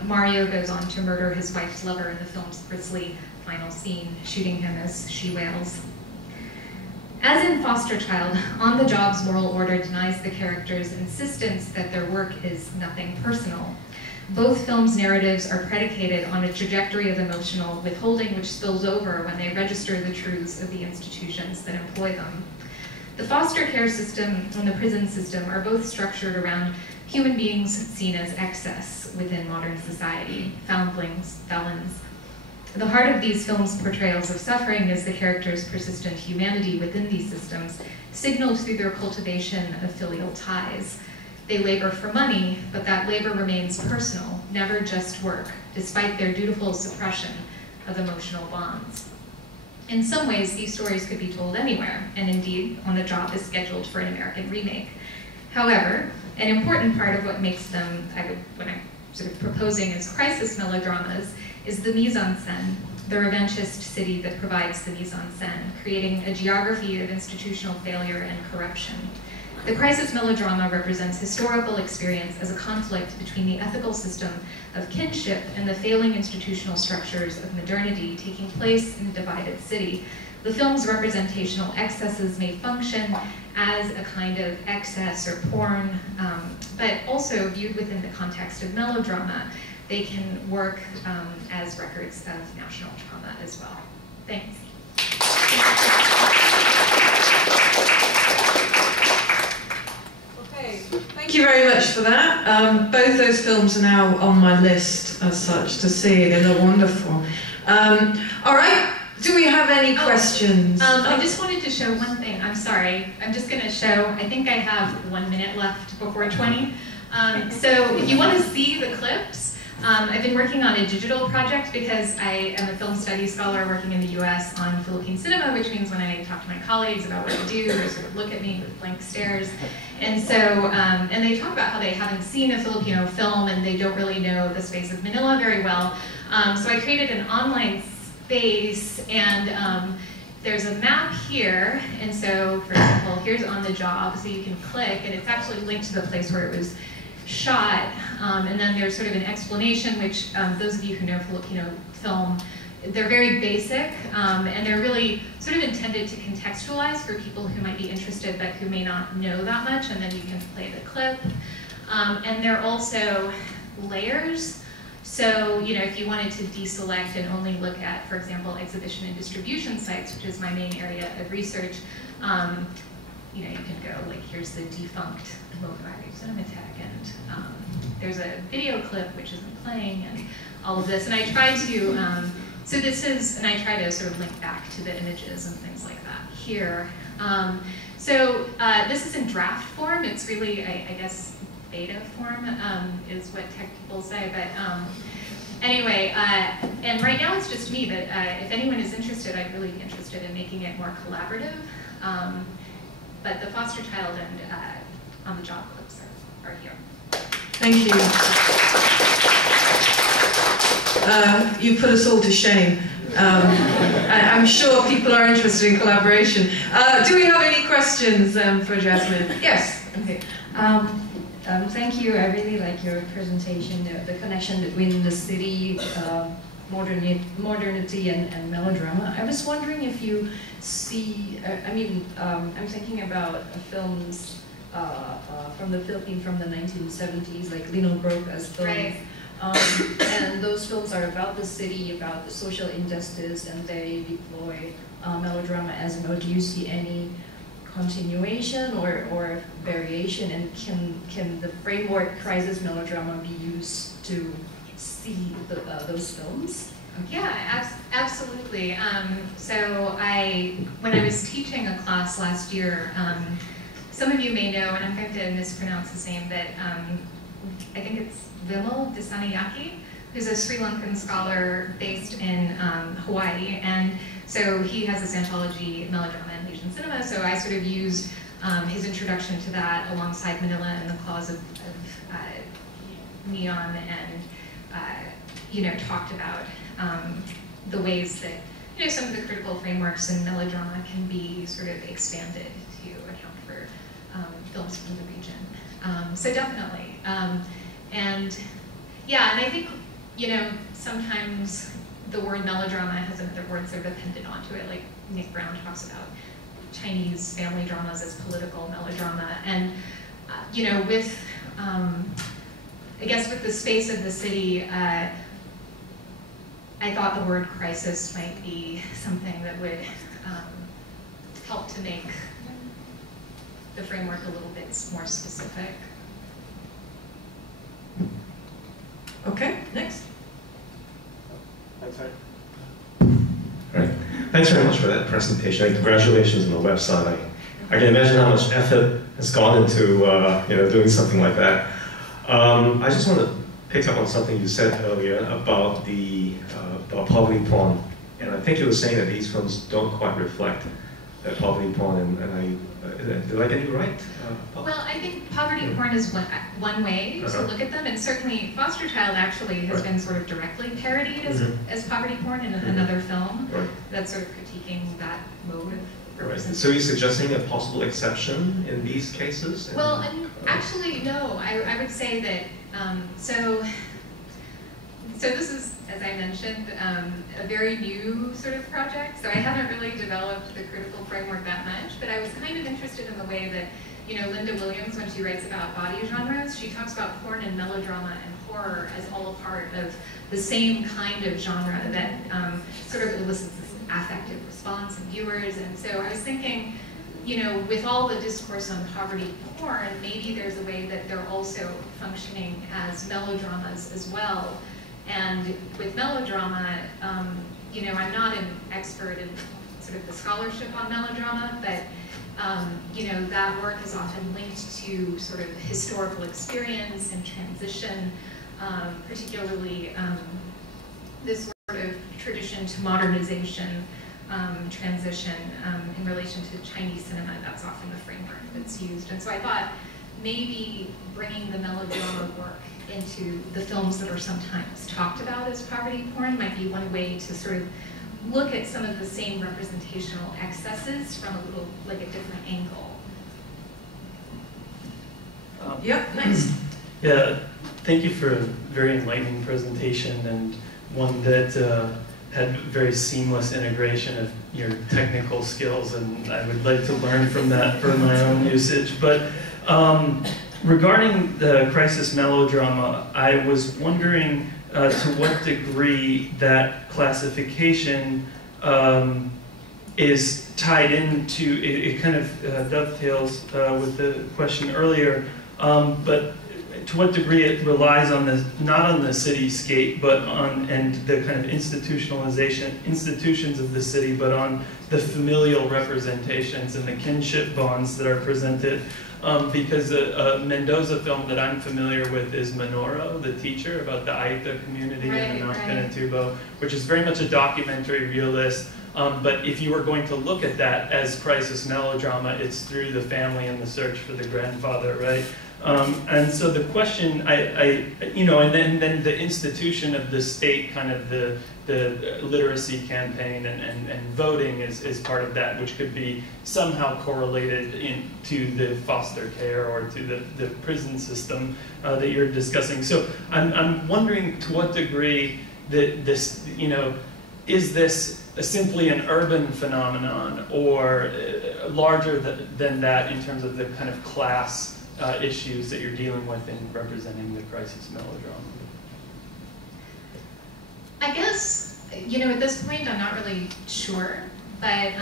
Mario goes on to murder his wife's lover in the film's grisly final scene, shooting him as she wails. As in Foster Child, On the Job's moral order denies the characters' insistence that their work is nothing personal. Both films' narratives are predicated on a trajectory of emotional withholding which spills over when they register the truths of the institutions that employ them. The foster care system and the prison system are both structured around human beings seen as excess within modern society, foundlings, felons. The heart of these films' portrayals of suffering is the characters' persistent humanity within these systems, signaled through their cultivation of filial ties. They labor for money, but that labor remains personal, never just work, despite their dutiful suppression of emotional bonds. In some ways, these stories could be told anywhere, and indeed, On the Job is scheduled for an American remake. However, an important part of what makes them, when I'm sort of proposing as crisis melodramas, is the mise-en-scène, the revanchist city that provides the mise-en-scène, creating a geography of institutional failure and corruption. The crisis melodrama represents historical experience as a conflict between the ethical system of kinship and the failing institutional structures of modernity taking place in a divided city. The film's representational excesses may function as a kind of excess or porn, but also viewed within the context of melodrama, they can work as records of national trauma as well. Thanks. Thank you very much for that. Both those films are now on my list as such to see. They look wonderful. All right, do we have any questions? I just wanted to show one thing. I'm sorry. I'm just going to show, I think I have 1 minute left before 20. So if you want to see the clips, I've been working on a digital project because I am a film studies scholar working in the US on Philippine cinema, which means when I talk to my colleagues about what I do, they sort of look at me with blank stares. And so, and they talk about how they haven't seen a Filipino film and they don't really know the space of Manila very well. So I created an online space and there's a map here. And so, for example, here's On the Job, so you can click and it's actually linked to the place where it was shot, and then there's sort of an explanation, which those of you who know Filipino film, they're very basic, and they're really sort of intended to contextualize for people who might be interested but who may not know that much, and then you can play the clip. And they're also layers So, you know, if you wanted to deselect and only look at, for example, exhibition and distribution sites, which is my main area of research, you know, you can go, like, here's the defunct Lokai Cinematheque, and there's a video clip which isn't playing, and all of this. And I try to, so this is, and I try to sort of link back to the images and things like that here. So this is in draft form. It's really, I guess, beta form is what tech people say. But anyway, and right now it's just me, but if anyone is interested, I'd really be interested in making it more collaborative. But the foster child and on the job clips are here. Thank you. You put us all to shame. I'm sure people are interested in collaboration. Do we have any questions for Jasmine? Yes. Okay. Thank you. I really like your presentation, the connection between the city, modernity and melodrama. I was wondering if you see, I'm thinking about films from the Philippines from the 1970s, like Lino Broca's films. Right. And those films are about the city, about the social injustice, and they deploy melodrama as well. Do you see any continuation or variation, and can the framework crisis melodrama be used to see those films? Yeah, absolutely. So when I was teaching a class last year, some of you may know, and I'm going to mispronounce his name, but I think it's Vimal Disanayake, who's a Sri Lankan scholar based in Hawaii, and so he has this anthology, Melodrama and Asian Cinema, so I sort of used his introduction to that alongside Manila and the Claws of Neon, and you know, talked about the ways that, you know, some of the critical frameworks in melodrama can be sort of expanded to account for films from the region. So definitely. And yeah, and I think, you know, sometimes the word melodrama has another word sort of appended onto it, like Nick Brown talks about Chinese family dramas as political melodrama. And, you know, with, I guess with the space of the city, I thought the word crisis might be something that would help to make the framework a little bit more specific. Okay, next. Right. Thanks very much for that presentation, and congratulations on the website. I can imagine how much effort has gone into you know, doing something like that. I just want to pick up on something you said earlier about the about poverty porn, and I think you were saying that these films don't quite reflect that poverty porn, and did I get you right? Well, I think poverty porn is one way to look at them, and certainly Foster Child actually has been sort of directly parodied as poverty porn in another film that's sort of critiquing that mode of representation. So you're suggesting a possible exception in these cases? Well, actually, no. I would say that, so this is, as I mentioned, a very new sort of project, so I haven't really developed the critical framework that much, but I was kind of interested in the way that, you know, Linda Williams, when she writes about body genres, she talks about porn and melodrama and horror as all a part of the same kind of genre that sort of elicits this affective response in viewers. And so I was thinking, you know, with all the discourse on poverty porn, maybe there's a way that they're also functioning as melodramas as well. And with melodrama, you know, I'm not an expert in sort of the scholarship on melodrama, but you know, that work is often linked to sort of historical experience and transition, particularly this sort of tradition to modernization transition in relation to Chinese cinema. That's often the framework that's used. And so I thought maybe bringing the melodrama work into the films that are sometimes talked about as poverty porn might be one way to sort of look at some of the same representational excesses from a little, like a different angle. Yep, nice. Yeah, thank you for a very enlightening presentation, and one that had very seamless integration of your technical skills, and I would like to learn from that for my own usage. But regarding the crisis melodrama, I was wondering to what degree that classification is tied into, it kind of dovetails with the question earlier, but to what degree it relies on the, not on the cityscape, but on, and the kind of institutions of the city, but on the familial representations and the kinship bonds that are presented. Because a Mendoza film that I'm familiar with is Monoro, the teacher, about the Aita community in the North Pinatubo, which is very much a documentary realist. But if you were going to look at that as crisis melodrama, it's through the family and the search for the grandfather, right? And so the question, you know, and then the institution of the state, kind of the literacy campaign and voting is part of that, which could be somehow correlated to the foster care or to the prison system that you're discussing. So I'm wondering to what degree that this, you know, is this simply an urban phenomenon or larger than that in terms of the kind of class issues that you're dealing with in representing the crisis melodrama? I guess, you know, at this point I'm not really sure, but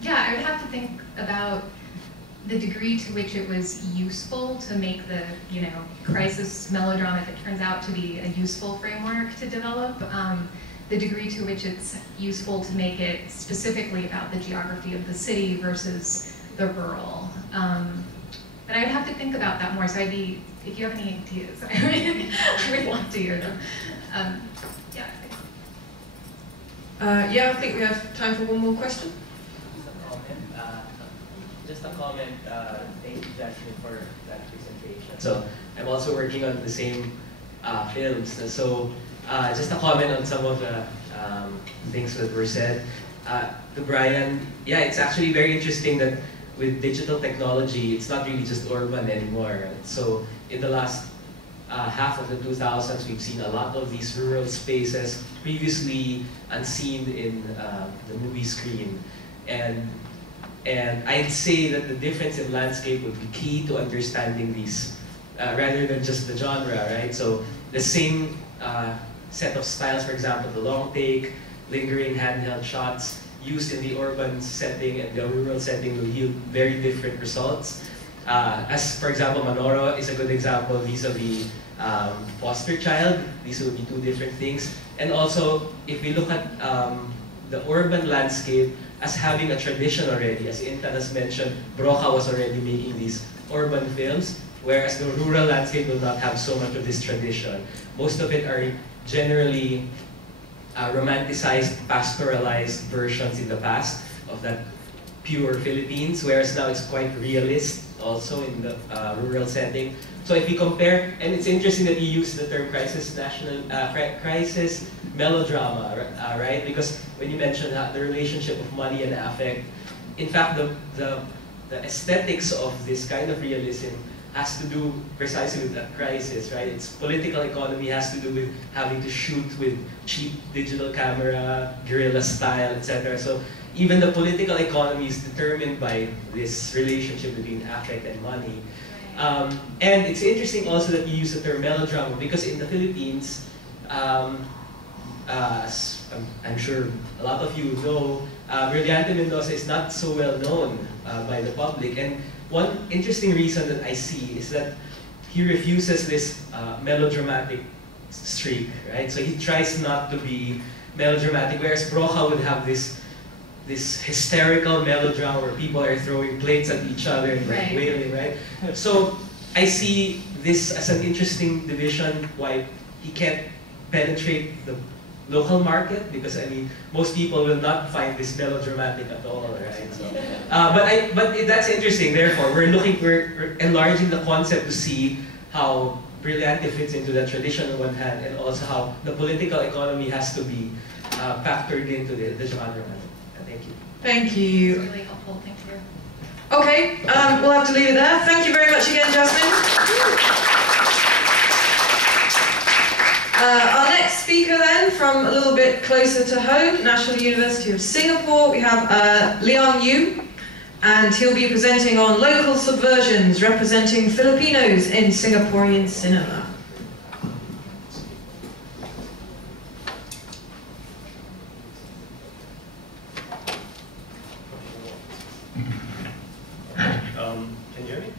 yeah, I would have to think about the degree to which it was useful to make the, you know, crisis melodrama, if it turns out to be a useful framework to develop, the degree to which it's useful to make it specifically about the geography of the city versus the rural. But I'd have to think about that more, so I'd be, if you have any ideas, I would love to hear them. Yeah. Yeah, I think we have time for one more question. Just a comment. Thank you, Jasmine, for that presentation. So I'm also working on the same films. So just a comment on some of the things that were said. To Brian, yeah, it's actually very interesting that with digital technology, it's not really just urban anymore. Right? So in the last half of the 2000s, we've seen a lot of these rural spaces previously unseen in the movie screen. And I'd say that the difference in landscape would be key to understanding these, rather than just the genre, right? So the same set of styles, for example, the long take, lingering handheld shots, used in the urban setting and the rural setting will yield very different results. As for example, Monoro is a good example vis-a-vis foster child. These will be two different things. And also, if we look at the urban landscape as having a tradition already, as Intan has mentioned, Broca was already making these urban films, whereas the rural landscape will not have so much of this tradition. Most of it are generally romanticized, pastoralized versions in the past of that pure Philippines, whereas now it's quite realist also in the rural setting. So if you compare, and it's interesting that you use the term crisis melodrama, right? Because when you mentioned the relationship of money and affect, in fact, the aesthetics of this kind of realism has to do precisely with that crisis, right? Its political economy has to do with having to shoot with cheap digital camera, guerrilla style, etc. So even the political economy is determined by this relationship between affect and money. And it's interesting also that you use the term melodrama because in the Philippines, I'm sure a lot of you know, Brillante Mendoza is not so well known by the public. And one interesting reason that I see is that he refuses this melodramatic streak, right? So he tries not to be melodramatic, whereas Broca would have this hysterical melodrama where people are throwing plates at each other and like wailing, right? So I see this as an interesting division why he can't penetrate the local market, because I mean most people will not find this melodramatic at all, right? So, but that's interesting. Therefore, we're enlarging the concept to see how Brillante fits into that tradition on one hand, and also how the political economy has to be factored into the genre. Thank you. Thank you. It's really helpful. Thank you. Okay, we'll have to leave it there. Thank you very much again, Jasmine. Our next speaker then, from a little bit closer to home, National University of Singapore, we have Leong Yu, and he'll be presenting on local subversions representing Filipinos in Singaporean cinema. Can you hear me?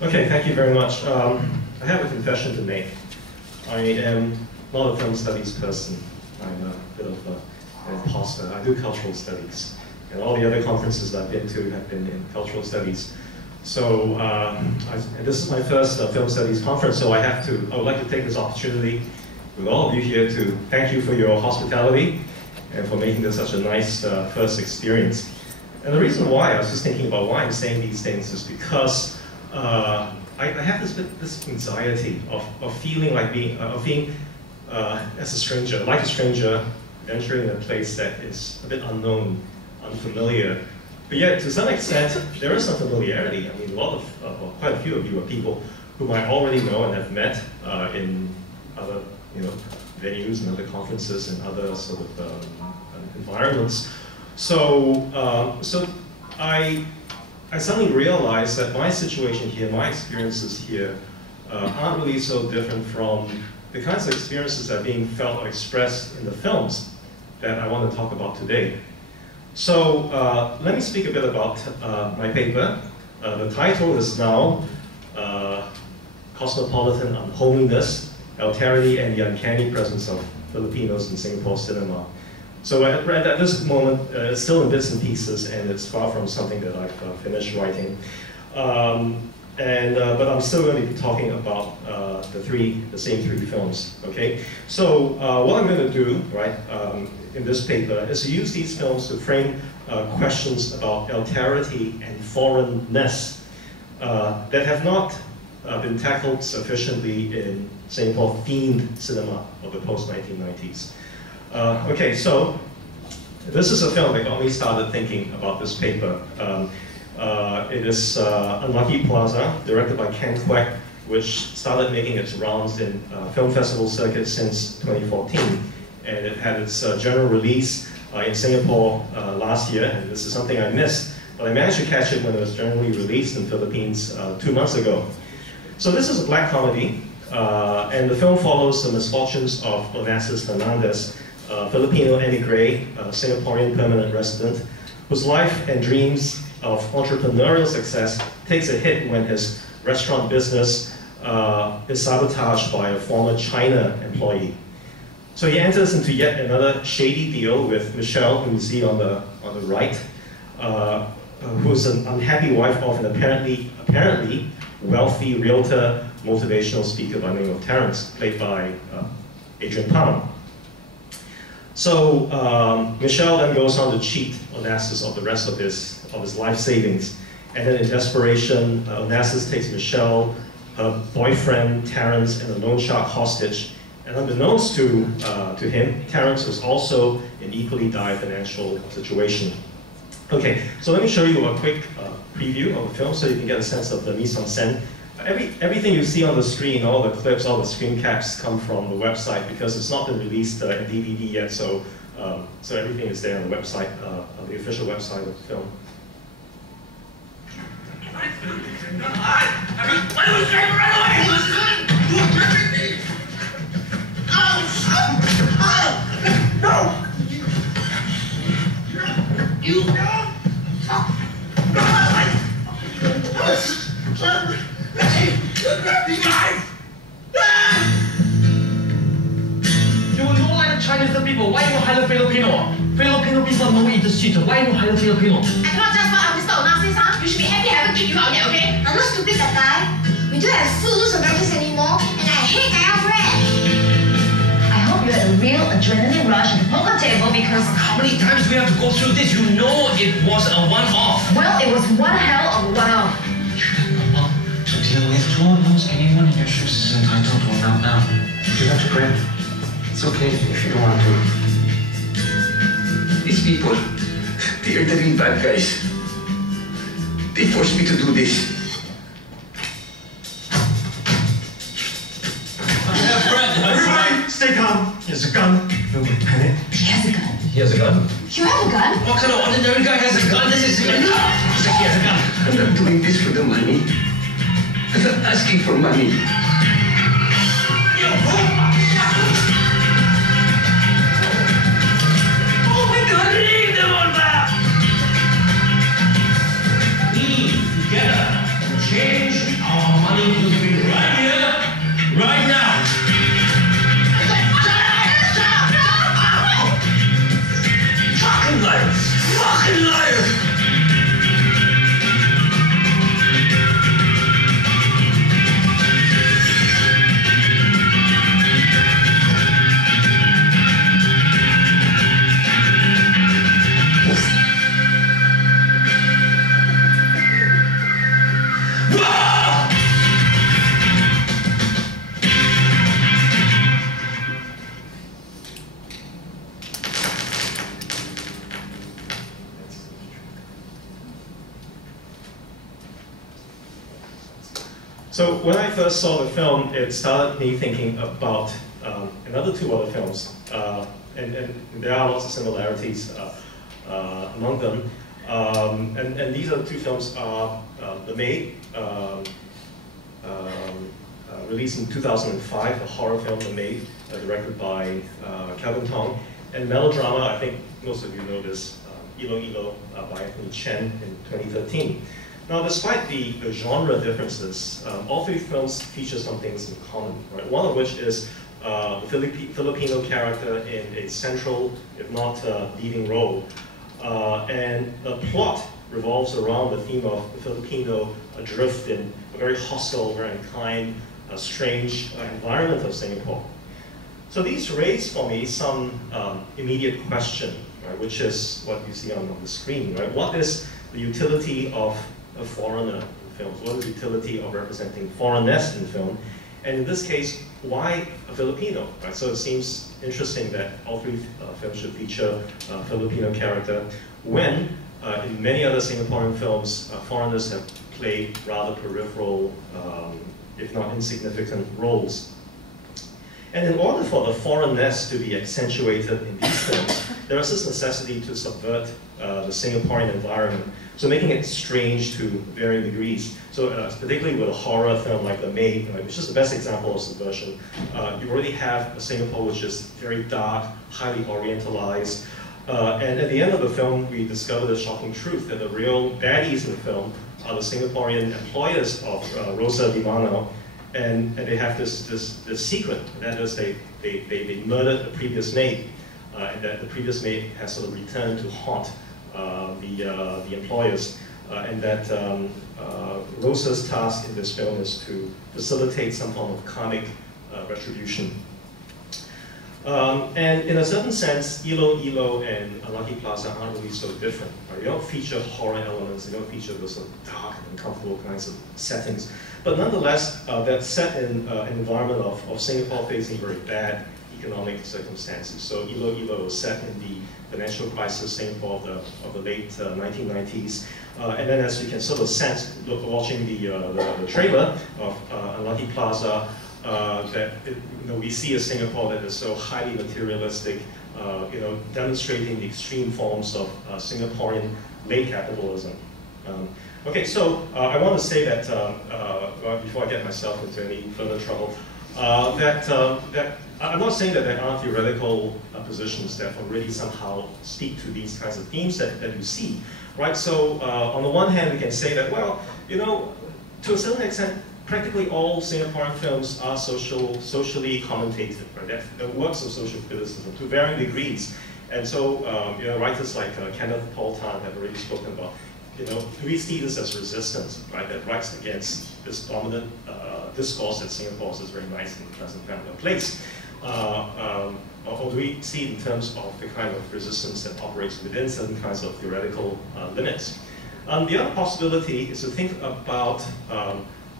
Okay, thank you very much. I have a confession to make. I am not a film studies person. I'm a bit of an imposter. I do cultural studies. And all the other conferences that I've been to have been in cultural studies. So and this is my first film studies conference, so I would like to take this opportunity with all of you here to thank you for your hospitality and for making this such a nice first experience. And the reason why, I was just thinking about why I'm saying these things, is because I have this anxiety of feeling like being as a stranger, like a stranger, entering a place that is a bit unknown, unfamiliar. But yet, to some extent, there is some familiarity. I mean, quite a few of you are people whom I already know and have met in other, venues and other conferences and other sort of environments. So I suddenly realized that my situation here, my experiences here, aren't really so different from the kinds of experiences that are being felt or expressed in the films that I want to talk about today. So let me speak a bit about my paper. The title is now Cosmopolitan Unhomeliness, Alterity and the Uncanny Presence of Filipinos in Singapore Cinema. So at this moment, it's still in bits and pieces, and it's far from something that I've finished writing. But I'm still going to be talking about the same three films. Okay. So what I'm going to do, right, in this paper is to use these films to frame questions about alterity and foreignness that have not been tackled sufficiently in Singapore-themed cinema of the post-1990s. Okay, so this is a film that got me started thinking about this paper. It is Unlucky Plaza, directed by Ken Kwek, which started making its rounds in film festival circuits since 2014. And it had its general release in Singapore last year, and this is something I missed, but I managed to catch it when it was generally released in the Philippines 2 months ago. So this is a black comedy, and the film follows the misfortunes of Onassis Fernandez, a Filipino emigre, a Singaporean permanent resident, whose life and dreams of entrepreneurial success takes a hit when his restaurant business is sabotaged by a former China employee. So he enters into yet another shady deal with Michelle, who you see on the right, who's an unhappy wife of an apparently wealthy realtor, motivational speaker by the name of Terrence, played by Adrian. So Michelle then goes on to cheat Onassis of the rest of his life savings, and then in desperation, Onassis takes Michelle, her boyfriend Terrence, and a loan shark hostage. And unbeknownst to him, Terrence was also in equally dire financial situation. Okay, so let me show you a quick preview of the film so you can get a sense of the mise-en-scène. Everything you see on the screen, all the clips, all the screen caps come from the website because it's not been released in DVD yet, so everything is there on the website, on the official website of the film. Why don't you drive right away? No! You don't! You know like Chinese people, why you hire Filipino? Filipino people know eat the shit, why you hire Filipino? I cannot just want Mr. Onassis, huh? You should be happy I haven't kicked you out yet, okay? I'm not stupid, that guy. We don't have fools or breakfast anymore, and I hate Kaya bread. I hope you had a real adrenaline rush at the poker table because... How many times we have to go through this? You know it was a one-off. Well, it was one hell of a one-off. To deal with Lord knows anyone in your shoes is entitled to a meltdown. You have to pray. It's okay if you don't want to. These people, they are the real bad guys. They forced me to do this. Everybody, stay calm. He has a gun. Nobody panic. He has a gun. He has a gun? You have a gun? What kind of ordinary guy has a gun? This is enough! He said he has a gun. I'm not doing this for the money. I'm not asking for money. Oh my God, leave them all back! We together change our money to be right here, right now. Fucking liars! Fucking liars! So when I first saw the film, it started me thinking about another two other films, and there are lots of similarities among them. And these other two films are The Maid, released in 2005, a horror film, The Maid, directed by Promkhuntong, and melodrama, I think most of you know this, Ilo Ilo by Anthony Chen in 2013. Now, despite the genre differences, all three films feature some things in common, right? One of which is the Filipino character in a central, if not leading role. And the plot revolves around the theme of the Filipino adrift in a very hostile, very unkind, strange environment of Singapore. So these raise for me some immediate question, right, which is what you see on the screen, right? What is the utility of a foreigner in films? What is the utility of representing foreignness in film? And in this case, why a Filipino? Right? So it seems interesting that all three films should feature a Filipino character when in many other Singaporean films, foreigners have played rather peripheral, if not insignificant roles. And in order for the foreignness to be accentuated in these films, there is this necessity to subvert the Singaporean environment, so making it strange to varying degrees. So particularly with a horror film like The Maid, which is the best example of subversion, you already have a Singapore which is very dark, highly orientalized, and at the end of the film, we discover the shocking truth that the real baddies in the film are the Singaporean employers of Rosa Di Mano, and they have this secret, and that is they murdered the previous maid, and that the previous maid has sort of returned to haunt the employers, and that Rosa's task in this film is to facilitate some form of karmic retribution. And in a certain sense, Ilo Ilo and Unlucky Plaza aren't really so different. Right? They don't feature horror elements, they don't feature those sort of dark and uncomfortable kinds of settings. But nonetheless, that's set in an environment of Singapore facing very bad economic circumstances. So Ilo Ilo was set in the financial crisis Singapore of the late 1990s. And then as you can sort of sense, watching the trailer of Unlucky Plaza, that we see a Singapore that is so highly materialistic, demonstrating the extreme forms of Singaporean late capitalism. Okay, so I want to say that before I get myself into any further trouble, that I'm not saying that there aren't theoretical positions that already somehow speak to these kinds of themes that you see, right? So on the one hand, we can say that, well, to a certain extent, practically all Singaporean films are socially commentated, right? They're works of social criticism to varying degrees. And so, writers like Kenneth Paul Tan have already spoken about, we see this as resistance, right? That writes against this dominant discourse that Singapore is very nice and pleasant kind of place. Or do we see it in terms of the kind of resistance that operates within certain kinds of theoretical limits? The other possibility is to think about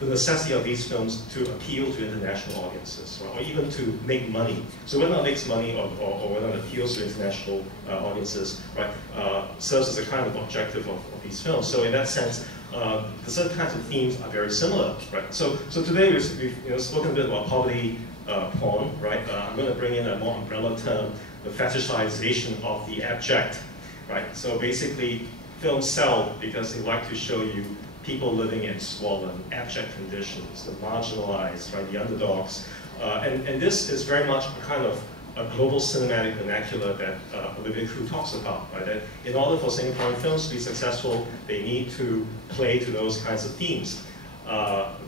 the necessity of these films to appeal to international audiences, right? Or even to make money. So whether it makes money or whether it appeals to international audiences, right, serves as a kind of objective of these films. So in that sense, the certain kinds of themes are very similar, right? So today we've spoken a bit about poverty porn, right? I'm going to bring in a more umbrella term, the fetishization of the abject, right? So basically, films sell because they like to show you people living in squalor, abject conditions, the marginalized, right, the underdogs. And this is very much a kind of a global cinematic vernacular that Olivia Khoo talks about, right? That in order for Singaporean films to be successful, they need to play to those kinds of themes,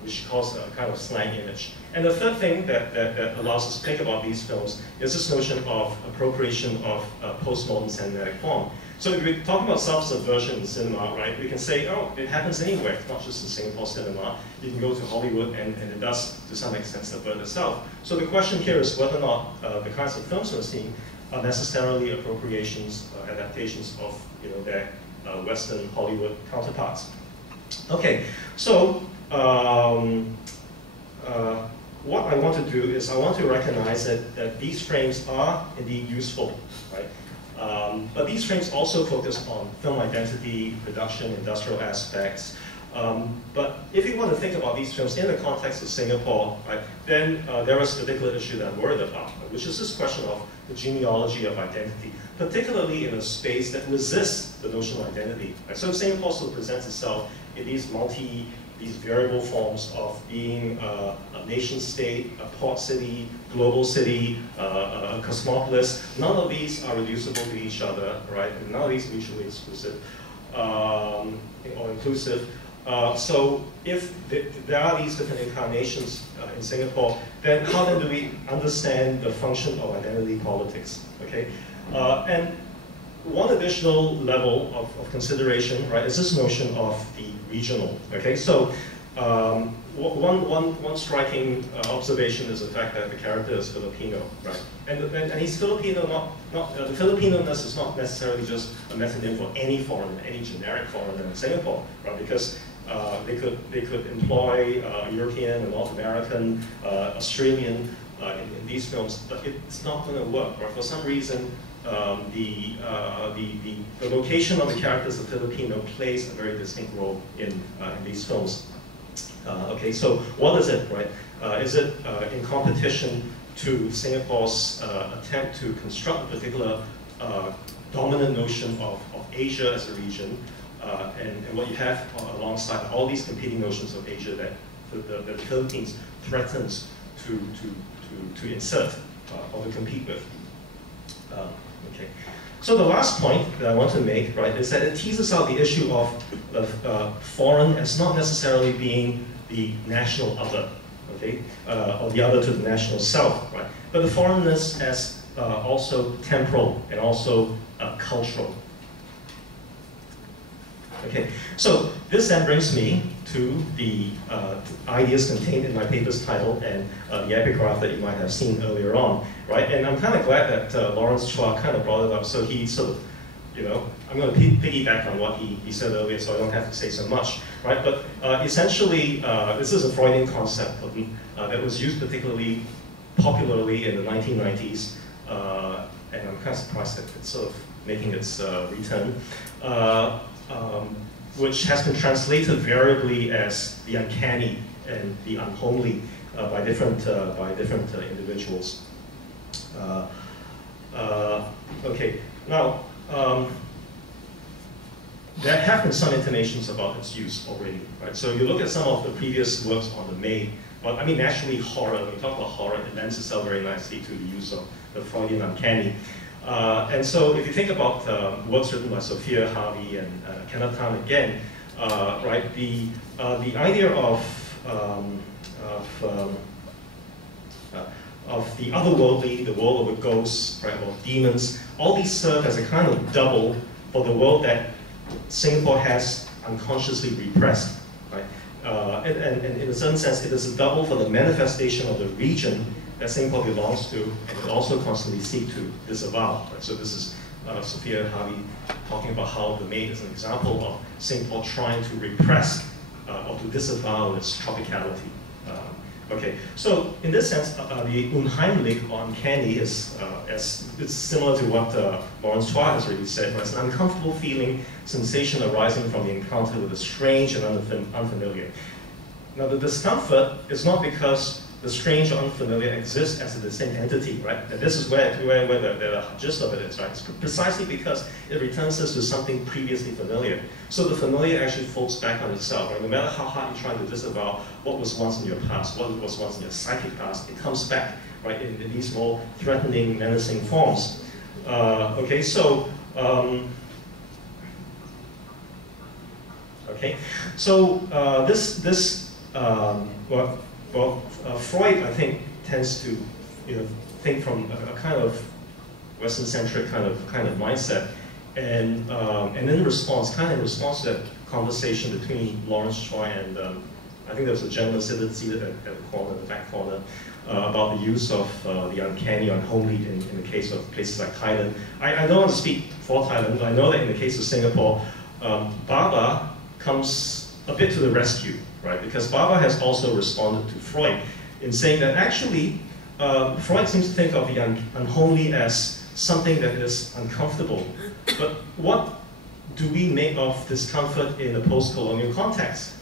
which she calls a kind of slang image. And the third thing that allows us to think about these films is this notion of appropriation of postmodern cinematic form. So if we're talking about self-subversion in cinema, right, we can say, oh, it happens anywhere. It's not just in Singapore cinema. You can go to Hollywood and it does, to some extent, subvert itself. So the question here is whether or not the kinds of films we're seeing are necessarily appropriations, adaptations of their Western Hollywood counterparts. Okay, so what I want to do is I want to recognize that these frames are indeed useful, right? But these frames also focus on film identity, production, industrial aspects. But if you want to think about these films in the context of Singapore, right, then there is a particular issue that I'm worried about, which is this question of the genealogy of identity, particularly in a space that resists the notion of identity. Right? So Singapore sort of presents itself in these variable forms of being a nation state, a port city, global city, a cosmopolis. None of these are reducible to each other, right? And none of these mutually exclusive or inclusive. So if there are these different incarnations in Singapore, then how then do we understand the function of identity politics, okay? And one additional level of consideration, right, is this notion of the regional, okay? So one striking observation is the fact that the character is Filipino, right? And he's Filipino, the Filipino-ness is not necessarily just a metonym for any foreigner, any generic foreigner in Singapore, right? Because they could employ European, and North American, Australian in these films, but it's not going to work, right? For some reason, the location of the characters of Filipino plays a very distinct role in these films. Okay, so what is it, right? Is it in competition to Singapore's attempt to construct a particular dominant notion of Asia as a region, and what you have alongside all these competing notions of Asia that the Philippines threatens to insert or to compete with. Okay. So the last point that I want to make, right, is that it teases out the issue of foreign as not necessarily being the national other, okay, or the other to the national self, right, but the foreignness as also temporal and also cultural. Okay, so this then brings me to the ideas contained in my paper's title and the epigraph that you might have seen earlier on, right? And I'm kind of glad that Lawrence Chua kind of brought it up, so he sort of, I'm going to piggyback on what he said earlier, so I don't have to say so much, right? But essentially, this is a Freudian concept that was used particularly popularly in the 1990s, and I'm kind of surprised that it's sort of making its return. Which has been translated variably as the uncanny and the unhomely by different individuals. Okay, now there have been some intimations about its use already, right? So you look at some of the previous works on the Maid. Well, I mean, naturally, horror. When we talk about horror, it lends itself very nicely to the use of the Freudian uncanny. And so if you think about works written by Sophia Harvey and Kenneth Tan again, right, the idea of the otherworldly, the world of the ghosts, right, or demons, all these serve as a kind of double for the world that Singapore has unconsciously repressed, right? And in a certain sense, it is a double for the manifestation of the region that Singapore belongs to, and it also constantly seek to disavow. Right? So this is Sophia Harvey talking about how the Maid is an example of Singapore trying to repress or to disavow its tropicality. Okay, so in this sense, the unheimlich or uncanny is it's similar to what Lawrence Chua has already said. Right? It's an uncomfortable feeling, sensation arising from the encounter with the strange and unfamiliar. Now, the discomfort is not because the strange or unfamiliar exists as a distinct entity, right? And this is where the gist of it is, right? It's precisely because it returns us to something previously familiar. So the familiar actually folds back on itself, right? No matter how hard you try to disavow what was once in your past, what was once in your psychic past, it comes back, right, in these more threatening, menacing forms. Okay, so, Freud, I think, tends to, think from a kind of Western-centric kind of mindset, and in response to that conversation between Lawrence Troy and I think there was a gentleman seated at the corner, the back corner, about the use of the uncanny, unholy in the case of places like Thailand. I don't want to speak for Thailand, but I know that in the case of Singapore, Baba comes a bit to the rescue, right? Because Baba has also responded to Freud in saying that actually Freud seems to think of the unholy as something that is uncomfortable. But what do we make of discomfort in a post-colonial context?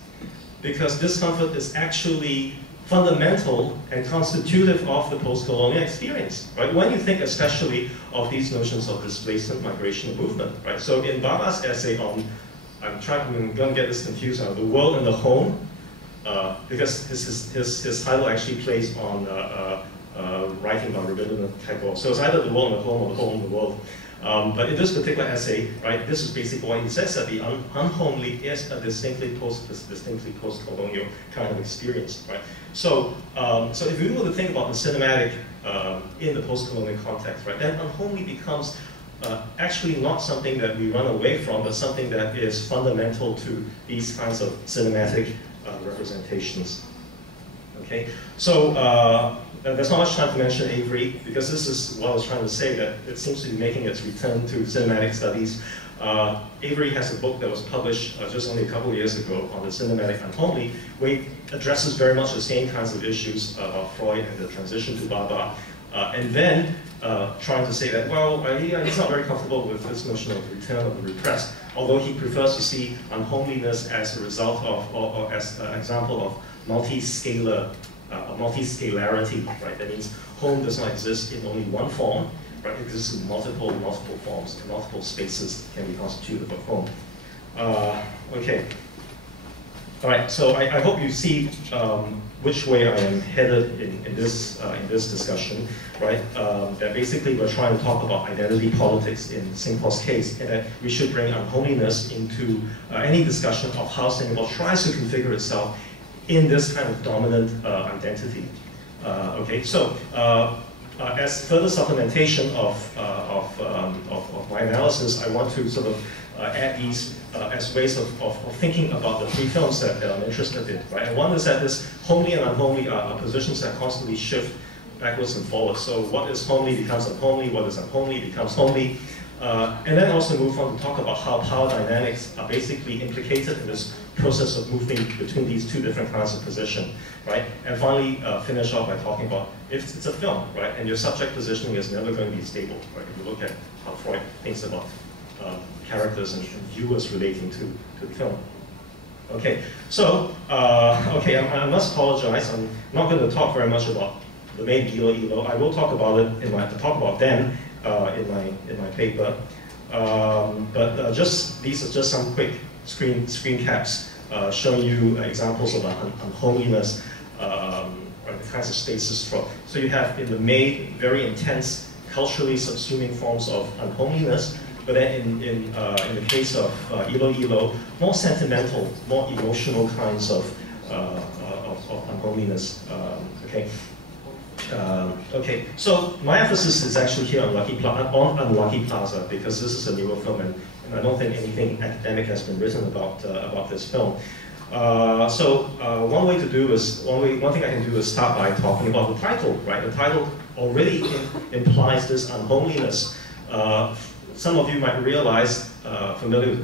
Because discomfort is actually fundamental and constitutive of the post-colonial experience, right? When you think especially of these notions of displacement, migration, movement, right? So in Baba's essay on, I'm going to get this confused now, The World and the Home, because his title actually plays on writing by Rabindranath Tagore. So it's either the world and the home or the home and the world. But in this particular essay, right, this is basically what he says, that the unhomely is a distinctly post-colonial kind of experience, right? So, so if we were to think about the cinematic in the post-colonial context, right, then unhomely becomes actually not something that we run away from, but something that is fundamental to these kinds of cinematic representations. Okay, so there's not much time to mention Avery, because this is what I was trying to say, that it seems to be making its return to cinematic studies. Avery has a book that was published just only a couple of years ago on the cinematic unhomely, where he addresses very much the same kinds of issues about Freud and the transition to Baba, and then trying to say that, well, he's not very comfortable with this notion of the return of the repressed, although he prefers to see unhomeliness as a result of, or as an example of multi-scalarity, right? That means home does not exist in only one form, right? It exists in multiple forms, and multiple spaces can be constituted of home. Okay. All right, so I hope you see which way I am headed in this discussion, right? That basically we're trying to talk about identity politics in Singapore's case, and that we should bring unholiness into any discussion of how Singapore tries to configure itself in this kind of dominant identity. Okay, so as further supplementation of my analysis, I want to sort of add these as ways of thinking about the three films that I'm interested in, right? And one is that this homely and unhomely are positions that constantly shift backwards and forwards. So what is homely becomes unhomely, what is unhomely becomes homely. And then also move on to talk about how power dynamics are basically implicated in this process of moving between these two different kinds of position, right? And finally, finish off by talking about if it's a film, right? And your subject positioning is never going to be stable, right? If you look at how Freud thinks about characters and viewers relating to the film. Okay, so, okay, I must apologize. I'm not going to talk very much about the main Ilo. I will talk about it talk about them in my paper. But these are just some quick screen caps showing you examples of unhomeliness, the kinds of spaces for. So you have in the maid very intense, culturally subsuming forms of unhomeliness, but then in the case of Ilo, more sentimental, more emotional kinds of unhomeliness. Okay. Okay, so my emphasis is actually here on Unlucky Plaza, because this is a newer film, and I don't think anything academic has been written about this film. One thing I can do is start by talking about the title, right? The title already implies this unhomeliness. Some of you might realize, who are familiar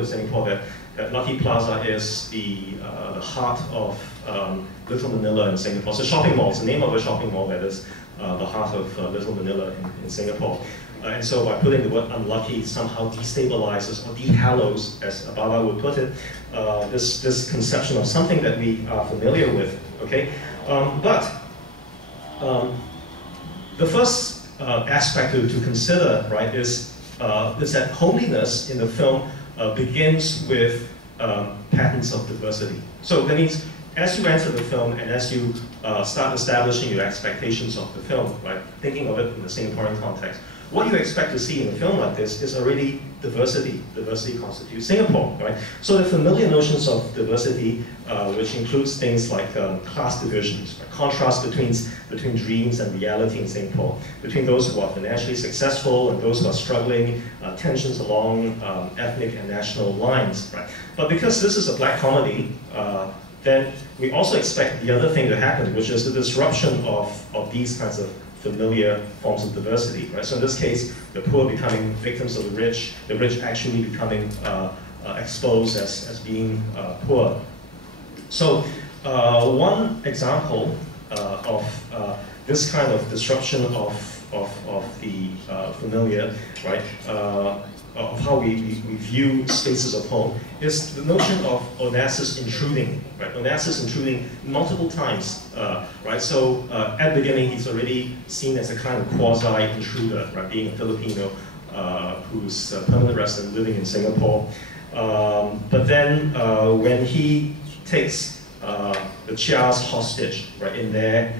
with Singapore, that Lucky Plaza is the heart of Little Manila in Singapore. It's a shopping mall. It's the name of a shopping mall that is the heart of Little Manila in Singapore. And so by putting the word unlucky, it somehow destabilizes or dehallows, as Baba would put it, this conception of something that we are familiar with. Okay, but the first aspect to consider, right, is that homeliness in the film begins with patterns of diversity. So that means as you enter the film and as you start establishing your expectations of the film, right, thinking of it in the Singaporean context, what you expect to see in a film like this is already diversity. Diversity constitutes Singapore, right? So the familiar notions of diversity, which includes things like class divisions, right? Contrast between dreams and reality in Singapore, between those who are financially successful and those who are struggling, tensions along ethnic and national lines, right? But because this is a black comedy, then we also expect the other thing to happen, which is the disruption of these kinds of familiar forms of diversity, right? So in this case, the poor becoming victims of the rich actually becoming exposed as being poor. So one example of this kind of disruption of the familiar, right, of how we view spaces of home is the notion of Onassis intruding, right? Onassis intruding multiple times, right? So at the beginning, he's already seen as a kind of quasi-intruder, right? Being a Filipino who's a permanent resident living in Singapore. But then when he takes the Chia's hostage, right, in their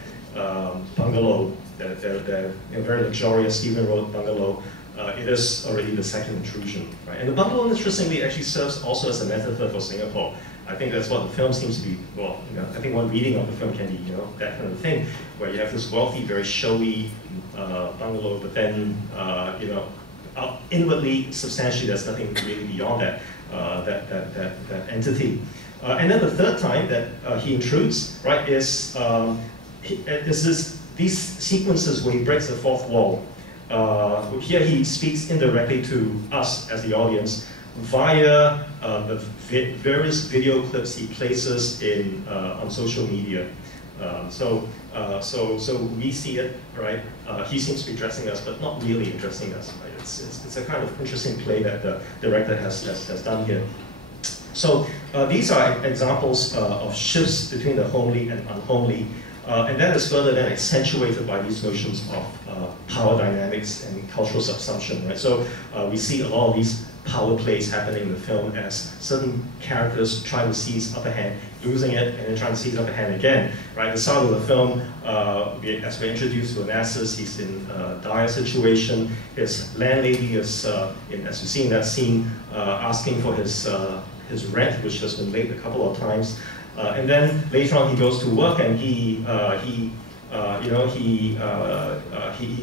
bungalow, their very luxurious Stephen Road bungalow, it is already the second intrusion, right? And the bungalow, interestingly, actually serves also as a metaphor for Singapore. I think that's what the film seems to be. Well, I think one reading of the film can be, that kind of thing, where you have this wealthy, very showy bungalow, but then, inwardly, substantially, there's nothing really beyond that entity. And then the third time that he intrudes, right, is these sequences where he breaks the fourth wall. Here he speaks indirectly to us as the audience via the various video clips he places on social media. So we see it, right? He seems to be addressing us, but not really addressing us. Right? It's a kind of interesting play that the director has done here. So these are examples of shifts between the homely and unhomely. And that is further then accentuated by these notions of power dynamics and cultural subsumption, right? So we see a lot of these power plays happening in the film as certain characters try to seize upper hand, losing it, and then trying to seize upper hand again, right? At the start of the film, as we're introduced to Onassis, he's in a dire situation. His landlady is, as you see in that scene, asking for his rent, which has been late a couple of times. And then later on, he goes to work and he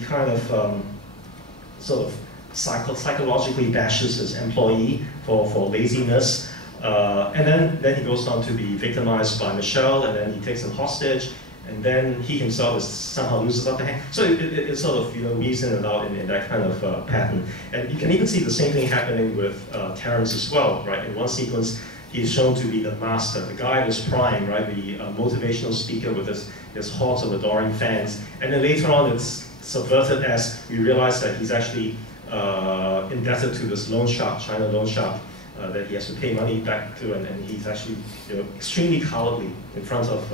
kind of sort of psychologically bashes his employee for laziness. And then he goes on to be victimized by Michelle, and then he takes him hostage, and then he himself somehow loses upper hand. So it sort of weaves in and out in that kind of pattern. And you can even see the same thing happening with Terrence as well, right? In one sequence, he's shown to be the master, the guy at his prime, right? The motivational speaker with his hordes of adoring fans. And then later on, it's subverted as we realize that he's actually indebted to this loan shark, China loan shark, that he has to pay money back to, and he's actually extremely cowardly in front of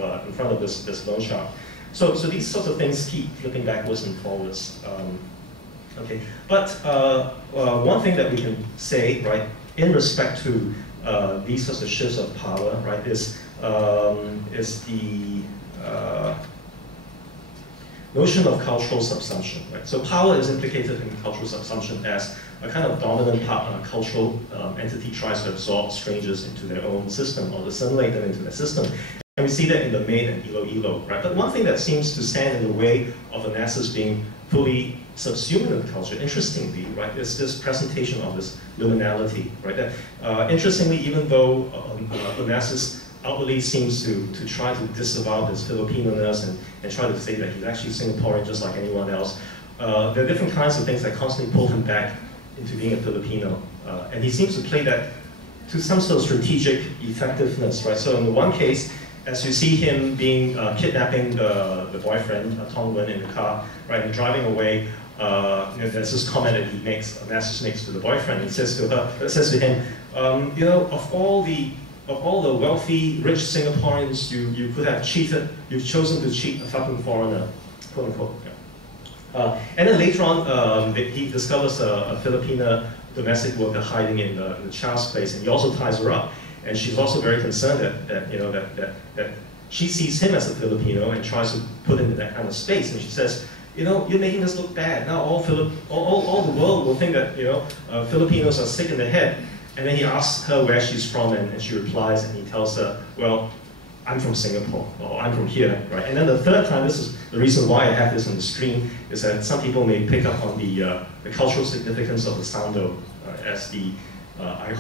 this loan shark. So these sorts of things keep flipping backwards and forwards. Okay, but one thing that we can say, right, in respect to these sorts of shifts of power, right, is the notion of cultural subsumption, right? So power is implicated in cultural subsumption as a kind of dominant cultural entity tries to absorb strangers into their own system or assimilate them into their system. And we see that in the Maid and Ilo, right? But one thing that seems to stand in the way of Onassis being fully subsumed in the culture, interestingly, right, is this presentation of this liminality, right? That, interestingly, even though Onassis outwardly seems to try to disavow his Filipino-ness and try to say that he's actually Singaporean just like anyone else, there are different kinds of things that constantly pull him back into being a Filipino. And he seems to play that to some sort of strategic effectiveness, right? So in the one case, as you see him being kidnapping the boyfriend, Tong Wen, in the car, right, and driving away, there's this comment that he makes, Onassis makes to the boyfriend. He says to him, of all the wealthy, rich Singaporeans you could have cheated, you've chosen to cheat a fucking foreigner. quote unquote. Yeah. And then later on, he discovers a Filipina domestic worker hiding in the child's place, and he also ties her up. And she's also very concerned that she sees him as a Filipino and tries to put him in that kind of space. And she says, you're making us look bad. Now all the world will think that Filipinos are sick in the head. And then he asks her where she's from, and she replies, and he tells her, well, I'm from Singapore, or I'm from here, right? And then the third time, this is the reason why I have this on the screen, is that some people may pick up on the cultural significance of the sando as the, I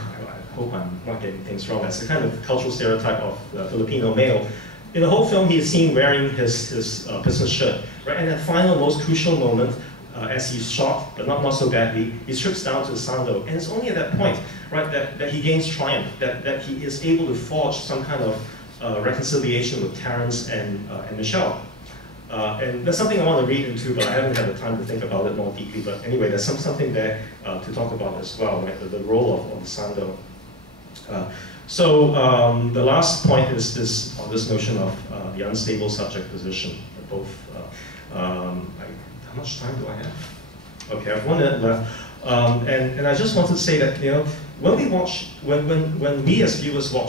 hope I'm not getting things wrong, as the kind of cultural stereotype of the Filipino male. In the whole film, he is seen wearing his business shirt, right? And that final, most crucial moment, as he's shot, but not so badly, he strips down to the sando. And it's only at that point, right, that he gains triumph, that he is able to forge some kind of reconciliation with Terrence and Michelle. And there's something I want to read into, but I haven't had the time to think about it more deeply. But anyway, there's something there to talk about as well, right? The role of the sando. So the last point is this notion of the unstable subject position. Both. How much time do I have? Okay, I have 1 minute left. And I just wanted to say that when we watch, when we as viewers watch